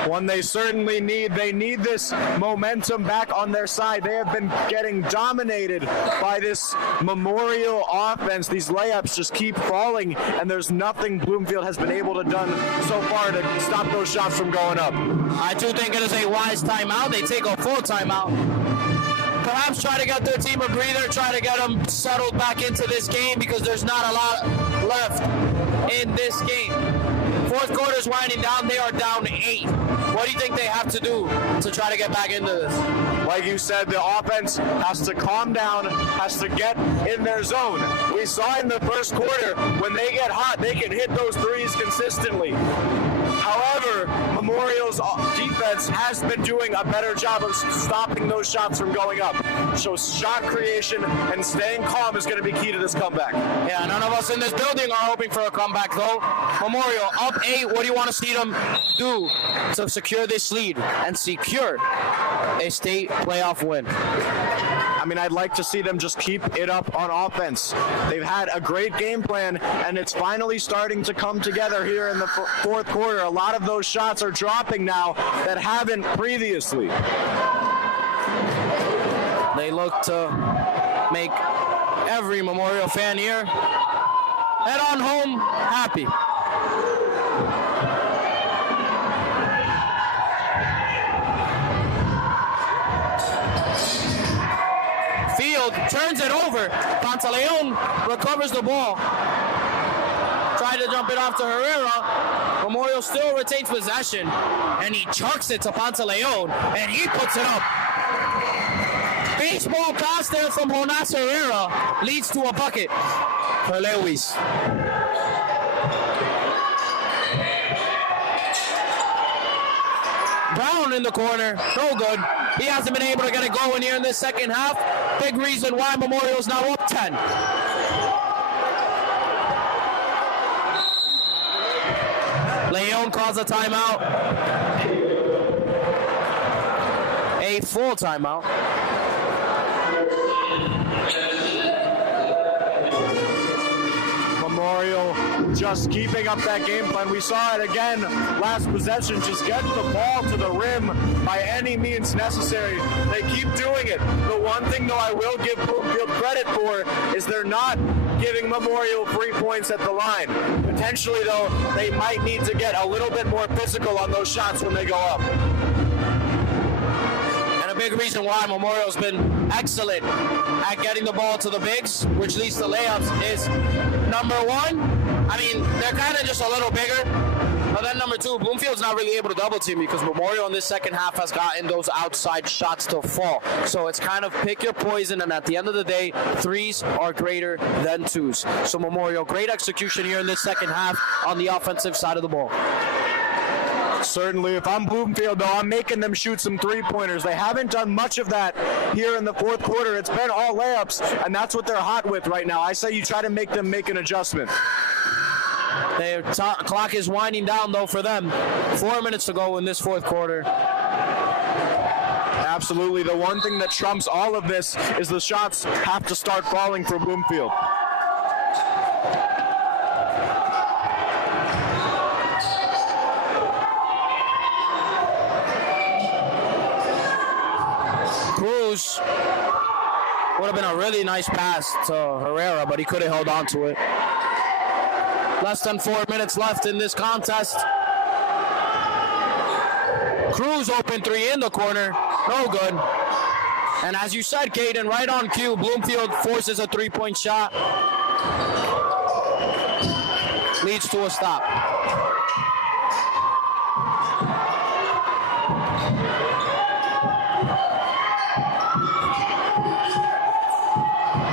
One they certainly need. They need this momentum back on their side. They have been getting dominated by this Memorial offense. These layups just keep falling, and there's nothing Bloomfield has been able to do so far to stop those shots from going up. I do think it is a wise timeout. They take a full timeout. Perhaps try to get their team a breather, try to get them settled back into this game because there's not a lot left in this game. Fourth quarter's winding down. They are down 8. What do you think they have to do to try to get back into this? Like you said, the offense has to calm down, has to get in their zone. We saw in the first quarter, when they get hot, they can hit those threes consistently. However, Memorial's defense has been doing a better job of stopping those shots from going up. So shot creation and staying calm is going to be key to this comeback. Yeah, none of us in this building are hoping for a comeback, though. Memorial up 8. What do you want to see them do to secure this lead and secure a state playoff win? I mean, I'd like to see them just keep it up on offense. They've had a great game plan, and it's finally starting to come together here in the fourth quarter. A lot of those shots are dropping now that haven't previously. They look to make every Memorial fan here head on home happy. Field turns it over. Pantaleon recovers the ball. Tried to jump it off to Herrera. Memorial still retains possession, and he chucks it to Pantaleon, and he puts it up. Baseball pass there from Jonas Herrera leads to a bucket for Lewis. Brown in the corner, no good. He hasn't been able to get it going here in this second half. Big reason why Memorial's now up 10. Leon calls a timeout. A full timeout. Memorial just keeping up that game plan. We saw it again last possession. Just get the ball to the rim by any means necessary. They keep doing it. The one thing, though, I will give Bloomfield credit for is they're not giving Memorial 3 points at the line. Potentially, though, they might need to get a little bit more physical on those shots when they go up. And a big reason why Memorial's been excellent at getting the ball to the bigs, which leads to layups, is number one, I mean, they're kind of just a little bigger. But then number two, Bloomfield's not really able to double team because Memorial in this second half has gotten those outside shots to fall. So it's kind of pick your poison, and at the end of the day, threes are greater than twos. So Memorial, great execution here in this second half on the offensive side of the ball. Certainly, if I'm Bloomfield, though, I'm making them shoot some three-pointers. They haven't done much of that here in the fourth quarter. It's been all layups, and that's what they're hot with right now. I say you try to make them make an adjustment. Their clock is winding down, though, for them. 4 minutes to go in this fourth quarter. Absolutely. The one thing that trumps all of this is the shots have to start falling for Bloomfield. Cruz would have been a really nice pass to Herrera, but he could have held on to it. Less than 4 minutes left in this contest. Cruz open three in the corner, no good. And as you said, Caden, right on cue, Bloomfield forces a three-point shot. Leads to a stop.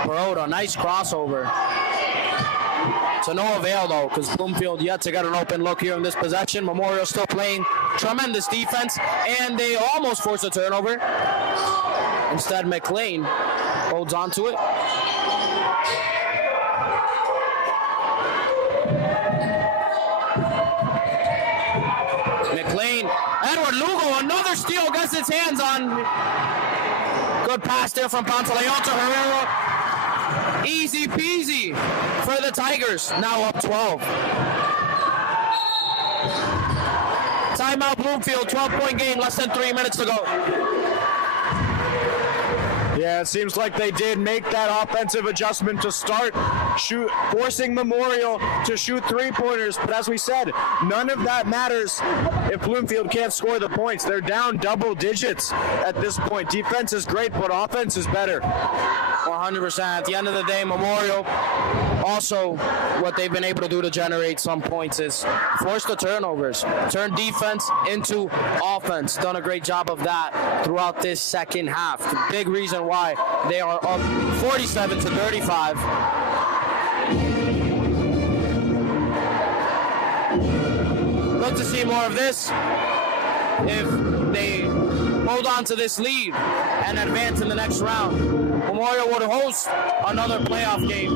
Baroda, nice crossover. To no avail, though, because Bloomfield yet to get an open look here in this possession. Memorial still playing tremendous defense, and they almost force a turnover. Instead, McLean holds on to it. McLean, Edward Lugo, another steal, gets his hands on. Good pass there from Pantaleon to Herrera. Easy peasy for the Tigers, now up 12. Timeout Bloomfield, 12-point game, less than 3 minutes to go. Yeah, it seems like they did make that offensive adjustment to start forcing Memorial to shoot three-pointers. But as we said, none of that matters if Bloomfield can't score the points. They're down double digits at this point. Defense is great, but offense is better. 100%. At the end of the day, Memorial, also what they've been able to do to generate some points is force the turnovers, turn defense into offense. Done a great job of that throughout this second half. The big reason why they are up 47-35. Look to see more of this. If they hold on to this lead and advance in the next round, Memorial would host another playoff game,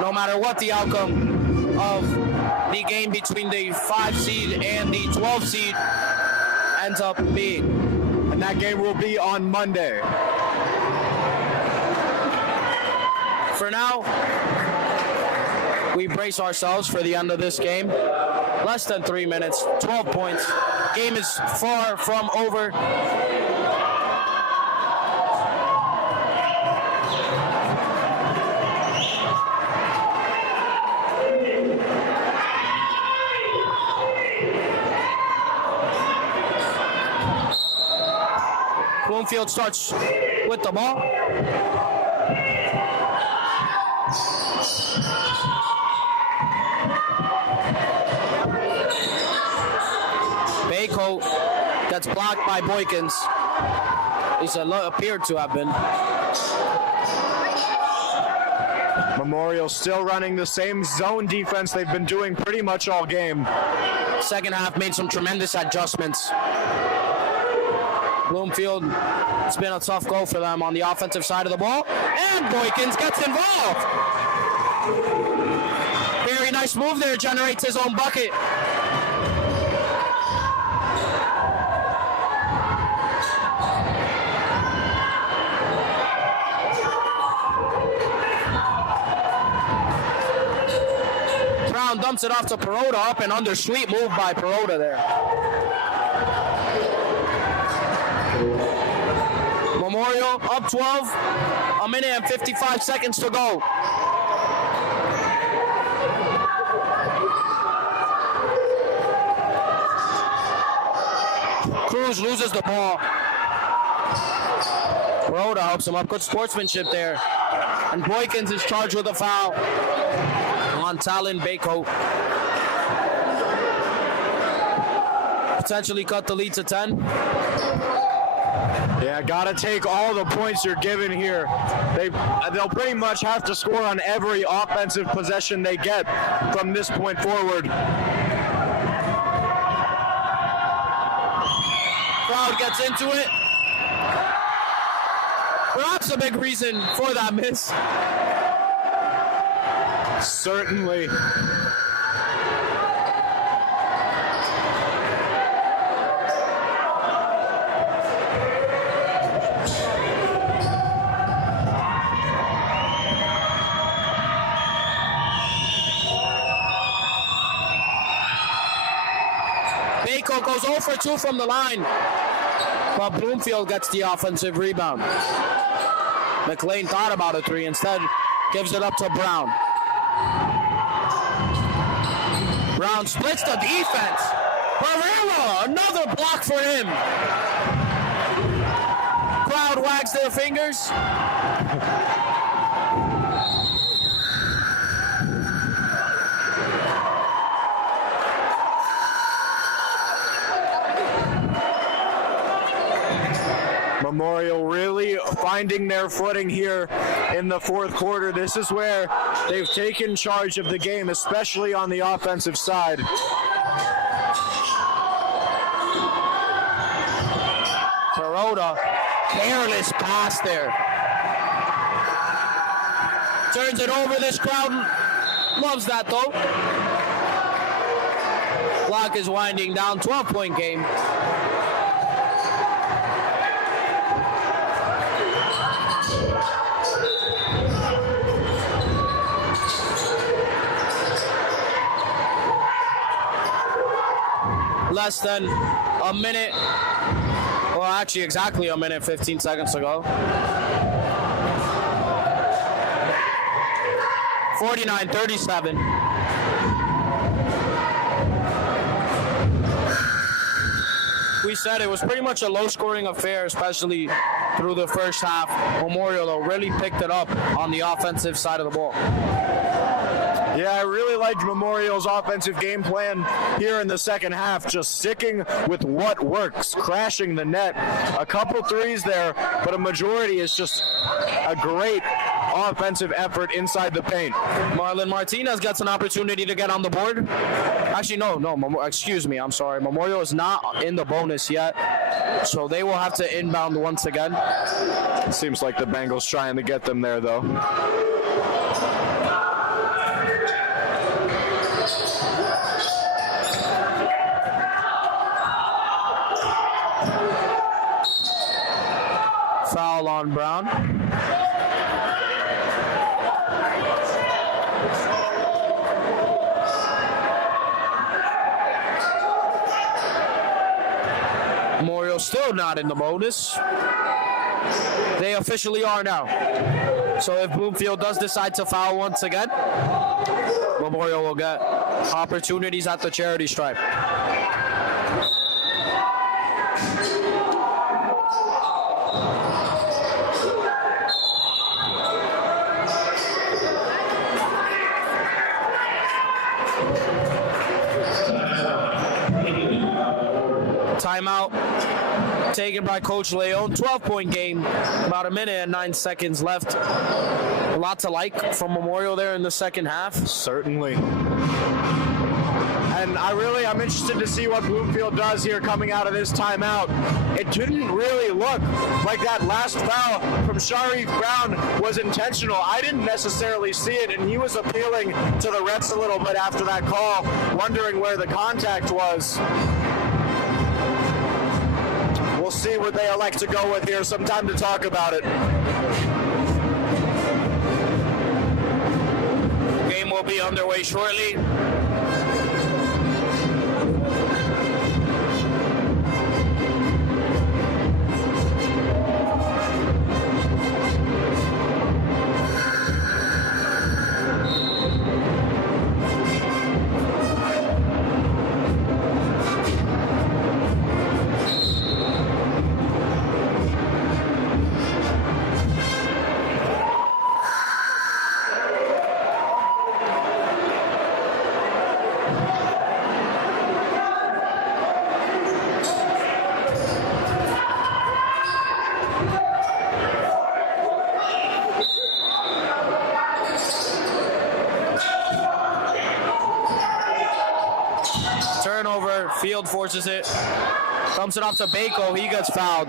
no matter what the outcome of the game between the 5 seed and the 12 seed ends up being. And that game will be on Monday. For now, we brace ourselves for the end of this game. Less than 3 minutes, 12 points. Game is far from over. Bloomfield starts with the ball. Bako gets blocked by Boykins. He appeared to have been. Memorial still running the same zone defense they've been doing pretty much all game. Second half made some tremendous adjustments. Bloomfield, it's been a tough go for them on the offensive side of the ball. And Boykins gets involved. Very nice move there, generates his own bucket. Brown dumps it off to Perota, up and under. Sweet move by Perota there. Memorial up 12, a minute and 55 seconds to go. Cruz loses the ball. Perota helps him up. Good sportsmanship there. And Boykins is charged with a foul on Talon Bako. Potentially cut the lead to 10. Yeah, gotta take all the points you're given here. They'll pretty much have to score on every offensive possession they get from this point forward. Crowd gets into it. Perhaps a big reason for that miss. Certainly. Bako goes 0 for 2 from the line, but Bloomfield gets the offensive rebound. McLean thought about a 3, instead gives it up to Brown. Brown splits the defense. Barrera, another block for him. Crowd wags their fingers. Memorial really finding their footing here in the fourth quarter. This is where they've taken charge of the game, especially on the offensive side. Perota, careless pass there. Turns it over. This crowd loves that though. Clock is winding down. 12-point game. Less than a minute, well, actually exactly a minute, 15 seconds to go. 49-37. We said it was pretty much a low-scoring affair, especially through the first half. Memorial, though, really picked it up on the offensive side of the ball. Yeah, I really liked Memorial's offensive game plan here in the second half, just sticking with what works, crashing the net. A couple threes there, but a majority is just a great offensive effort inside the paint. Marlon Martinez gets an opportunity to get on the board. Actually, no, excuse me, I'm sorry. Memorial is not in the bonus yet, so they will have to inbound once again. Seems like the Bengals trying to get them there, though. Foul on Brown. Memorial still not in the bonus. They officially are now. So if Bloomfield does decide to foul once again, Memorial will get opportunities at the charity stripe. Timeout taken by Coach Leon. 12-point game, about a minute and 9 seconds left. A lot to like from Memorial there in the second half. Certainly. And I'm interested to see what Bloomfield does here coming out of this timeout. It didn't really look like that last foul from Sharif Brown was intentional. I didn't necessarily see it, and he was appealing to the refs a little bit after that call, wondering where the contact was. We'll see what they elect to go with here. Some time to talk about it. Game will be underway shortly. Turnover, Field forces it, thumps it off to Bako, he gets fouled.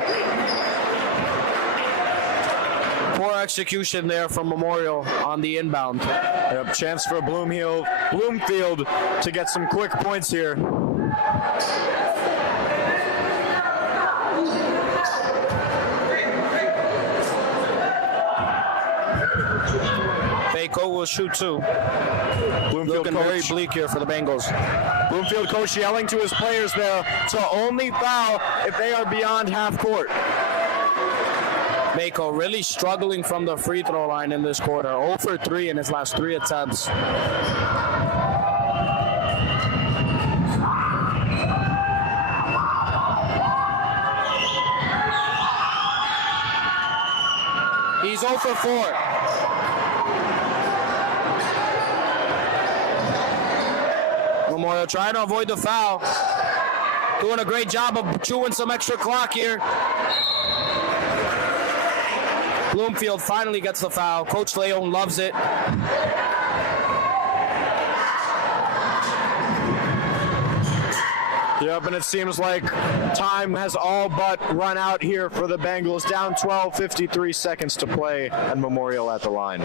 Poor execution there from Memorial on the inbound. Yep, chance for Bloomfield to get some quick points here. Bako will shoot two. Bloomfield Looking very bleak here for the Bengals. Bloomfield coach yelling to his players there to only foul if they are beyond half court. Bako really struggling from the free throw line in this quarter. 0 for 3 in his last 3 attempts. He's 0 for 4. Memorial trying to avoid the foul. Doing a great job of chewing some extra clock here. Bloomfield finally gets the foul. Coach Leon loves it. Yep, and it seems like time has all but run out here for the Bengals. Down 12, 53 seconds to play, and Memorial at the line.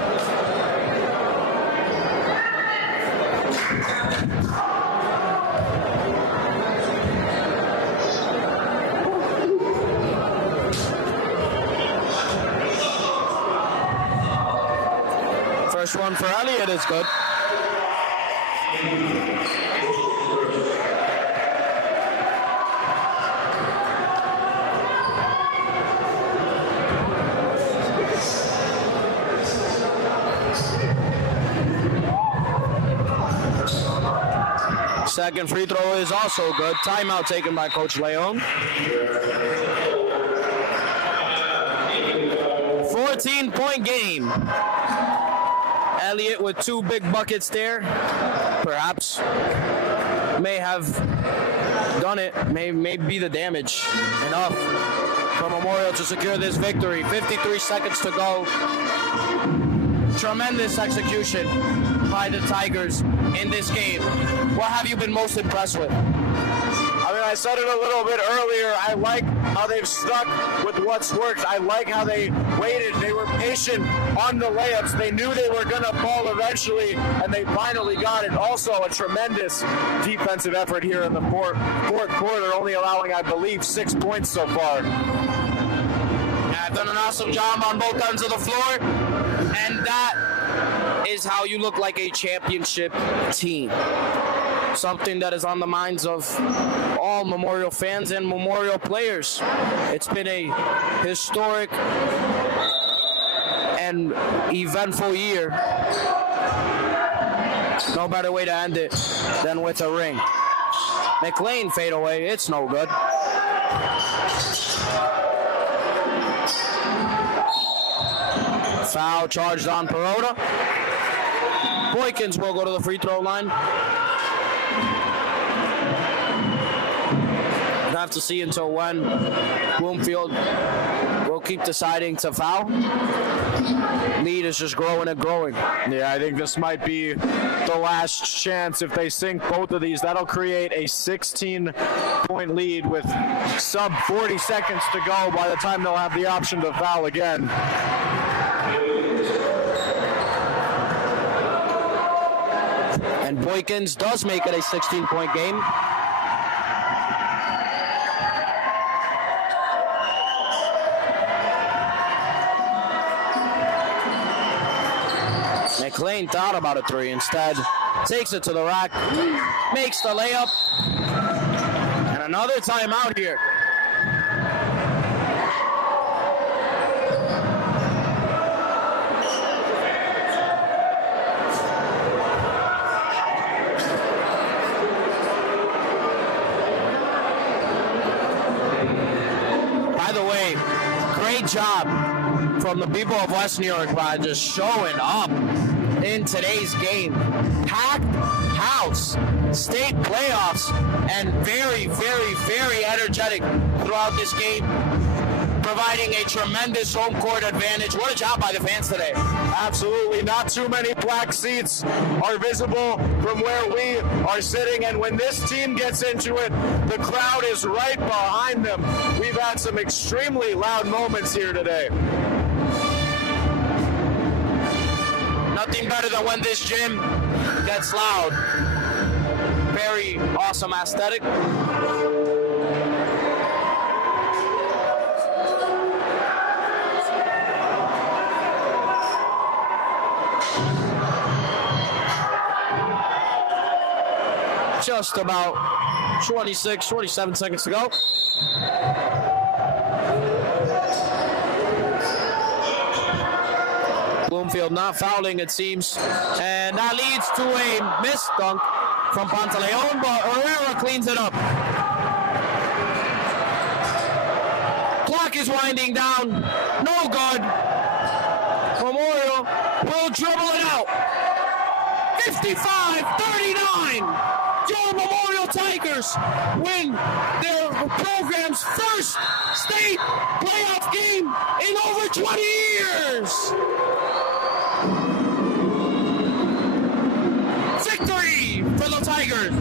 First one for Elliott is good. Second free throw is also good. Timeout taken by Coach Leon. 14-point game. Elliott with 2 big buckets there. Perhaps may have done it. May be the damage enough for Memorial to secure this victory. 53 seconds to go. Tremendous execution by the Tigers in this game. What have you been most impressed with? I mean, I said it a little bit earlier. I like how they've stuck with what's worked. I like how they waited. They were patient on the layups. They knew they were going to fall eventually, and they finally got it. Also, a tremendous defensive effort here in the fourth quarter, only allowing, I believe, 6 points so far. Done an awesome job on both ends of the floor, and that is is how you look like a championship team. Something that is on the minds of all Memorial fans and Memorial players. It's been a historic and eventful year. No better way to end it than with a ring. McLean fade away, it's no good. Foul charged on Perota. Boykins will go to the free throw line. We'll have to see until when Bloomfield will keep deciding to foul. Lead is just growing and growing. Yeah, I think this might be the last chance. If they sink both of these, that'll create a 16-point lead with sub 40 seconds to go by the time they'll have the option to foul again. And Boykins does make it a 16-point game. McLean thought about a three, instead takes it to the rack, makes the layup, and another timeout here. By the way, great job from the people of West New York by just showing up in today's game. Packed house, state playoffs, and very, very, very energetic throughout this game, providing a tremendous home court advantage. What a job by the fans today. Absolutely, not too many black seats are visible from where we are sitting, and when this team gets into it, the crowd is right behind them. We've had some extremely loud moments here today. Nothing better than when this gym gets loud. Very awesome aesthetic. Just about 27 seconds to go. Bloomfield not fouling, it seems. And that leads to a missed dunk from Pantaleon, but Herrera cleans it up. Clock is winding down. No good. Memorial will dribble it out. 55-39. Your Memorial Tigers win their program's first state playoff game in over 20 years. Victory for the Tigers.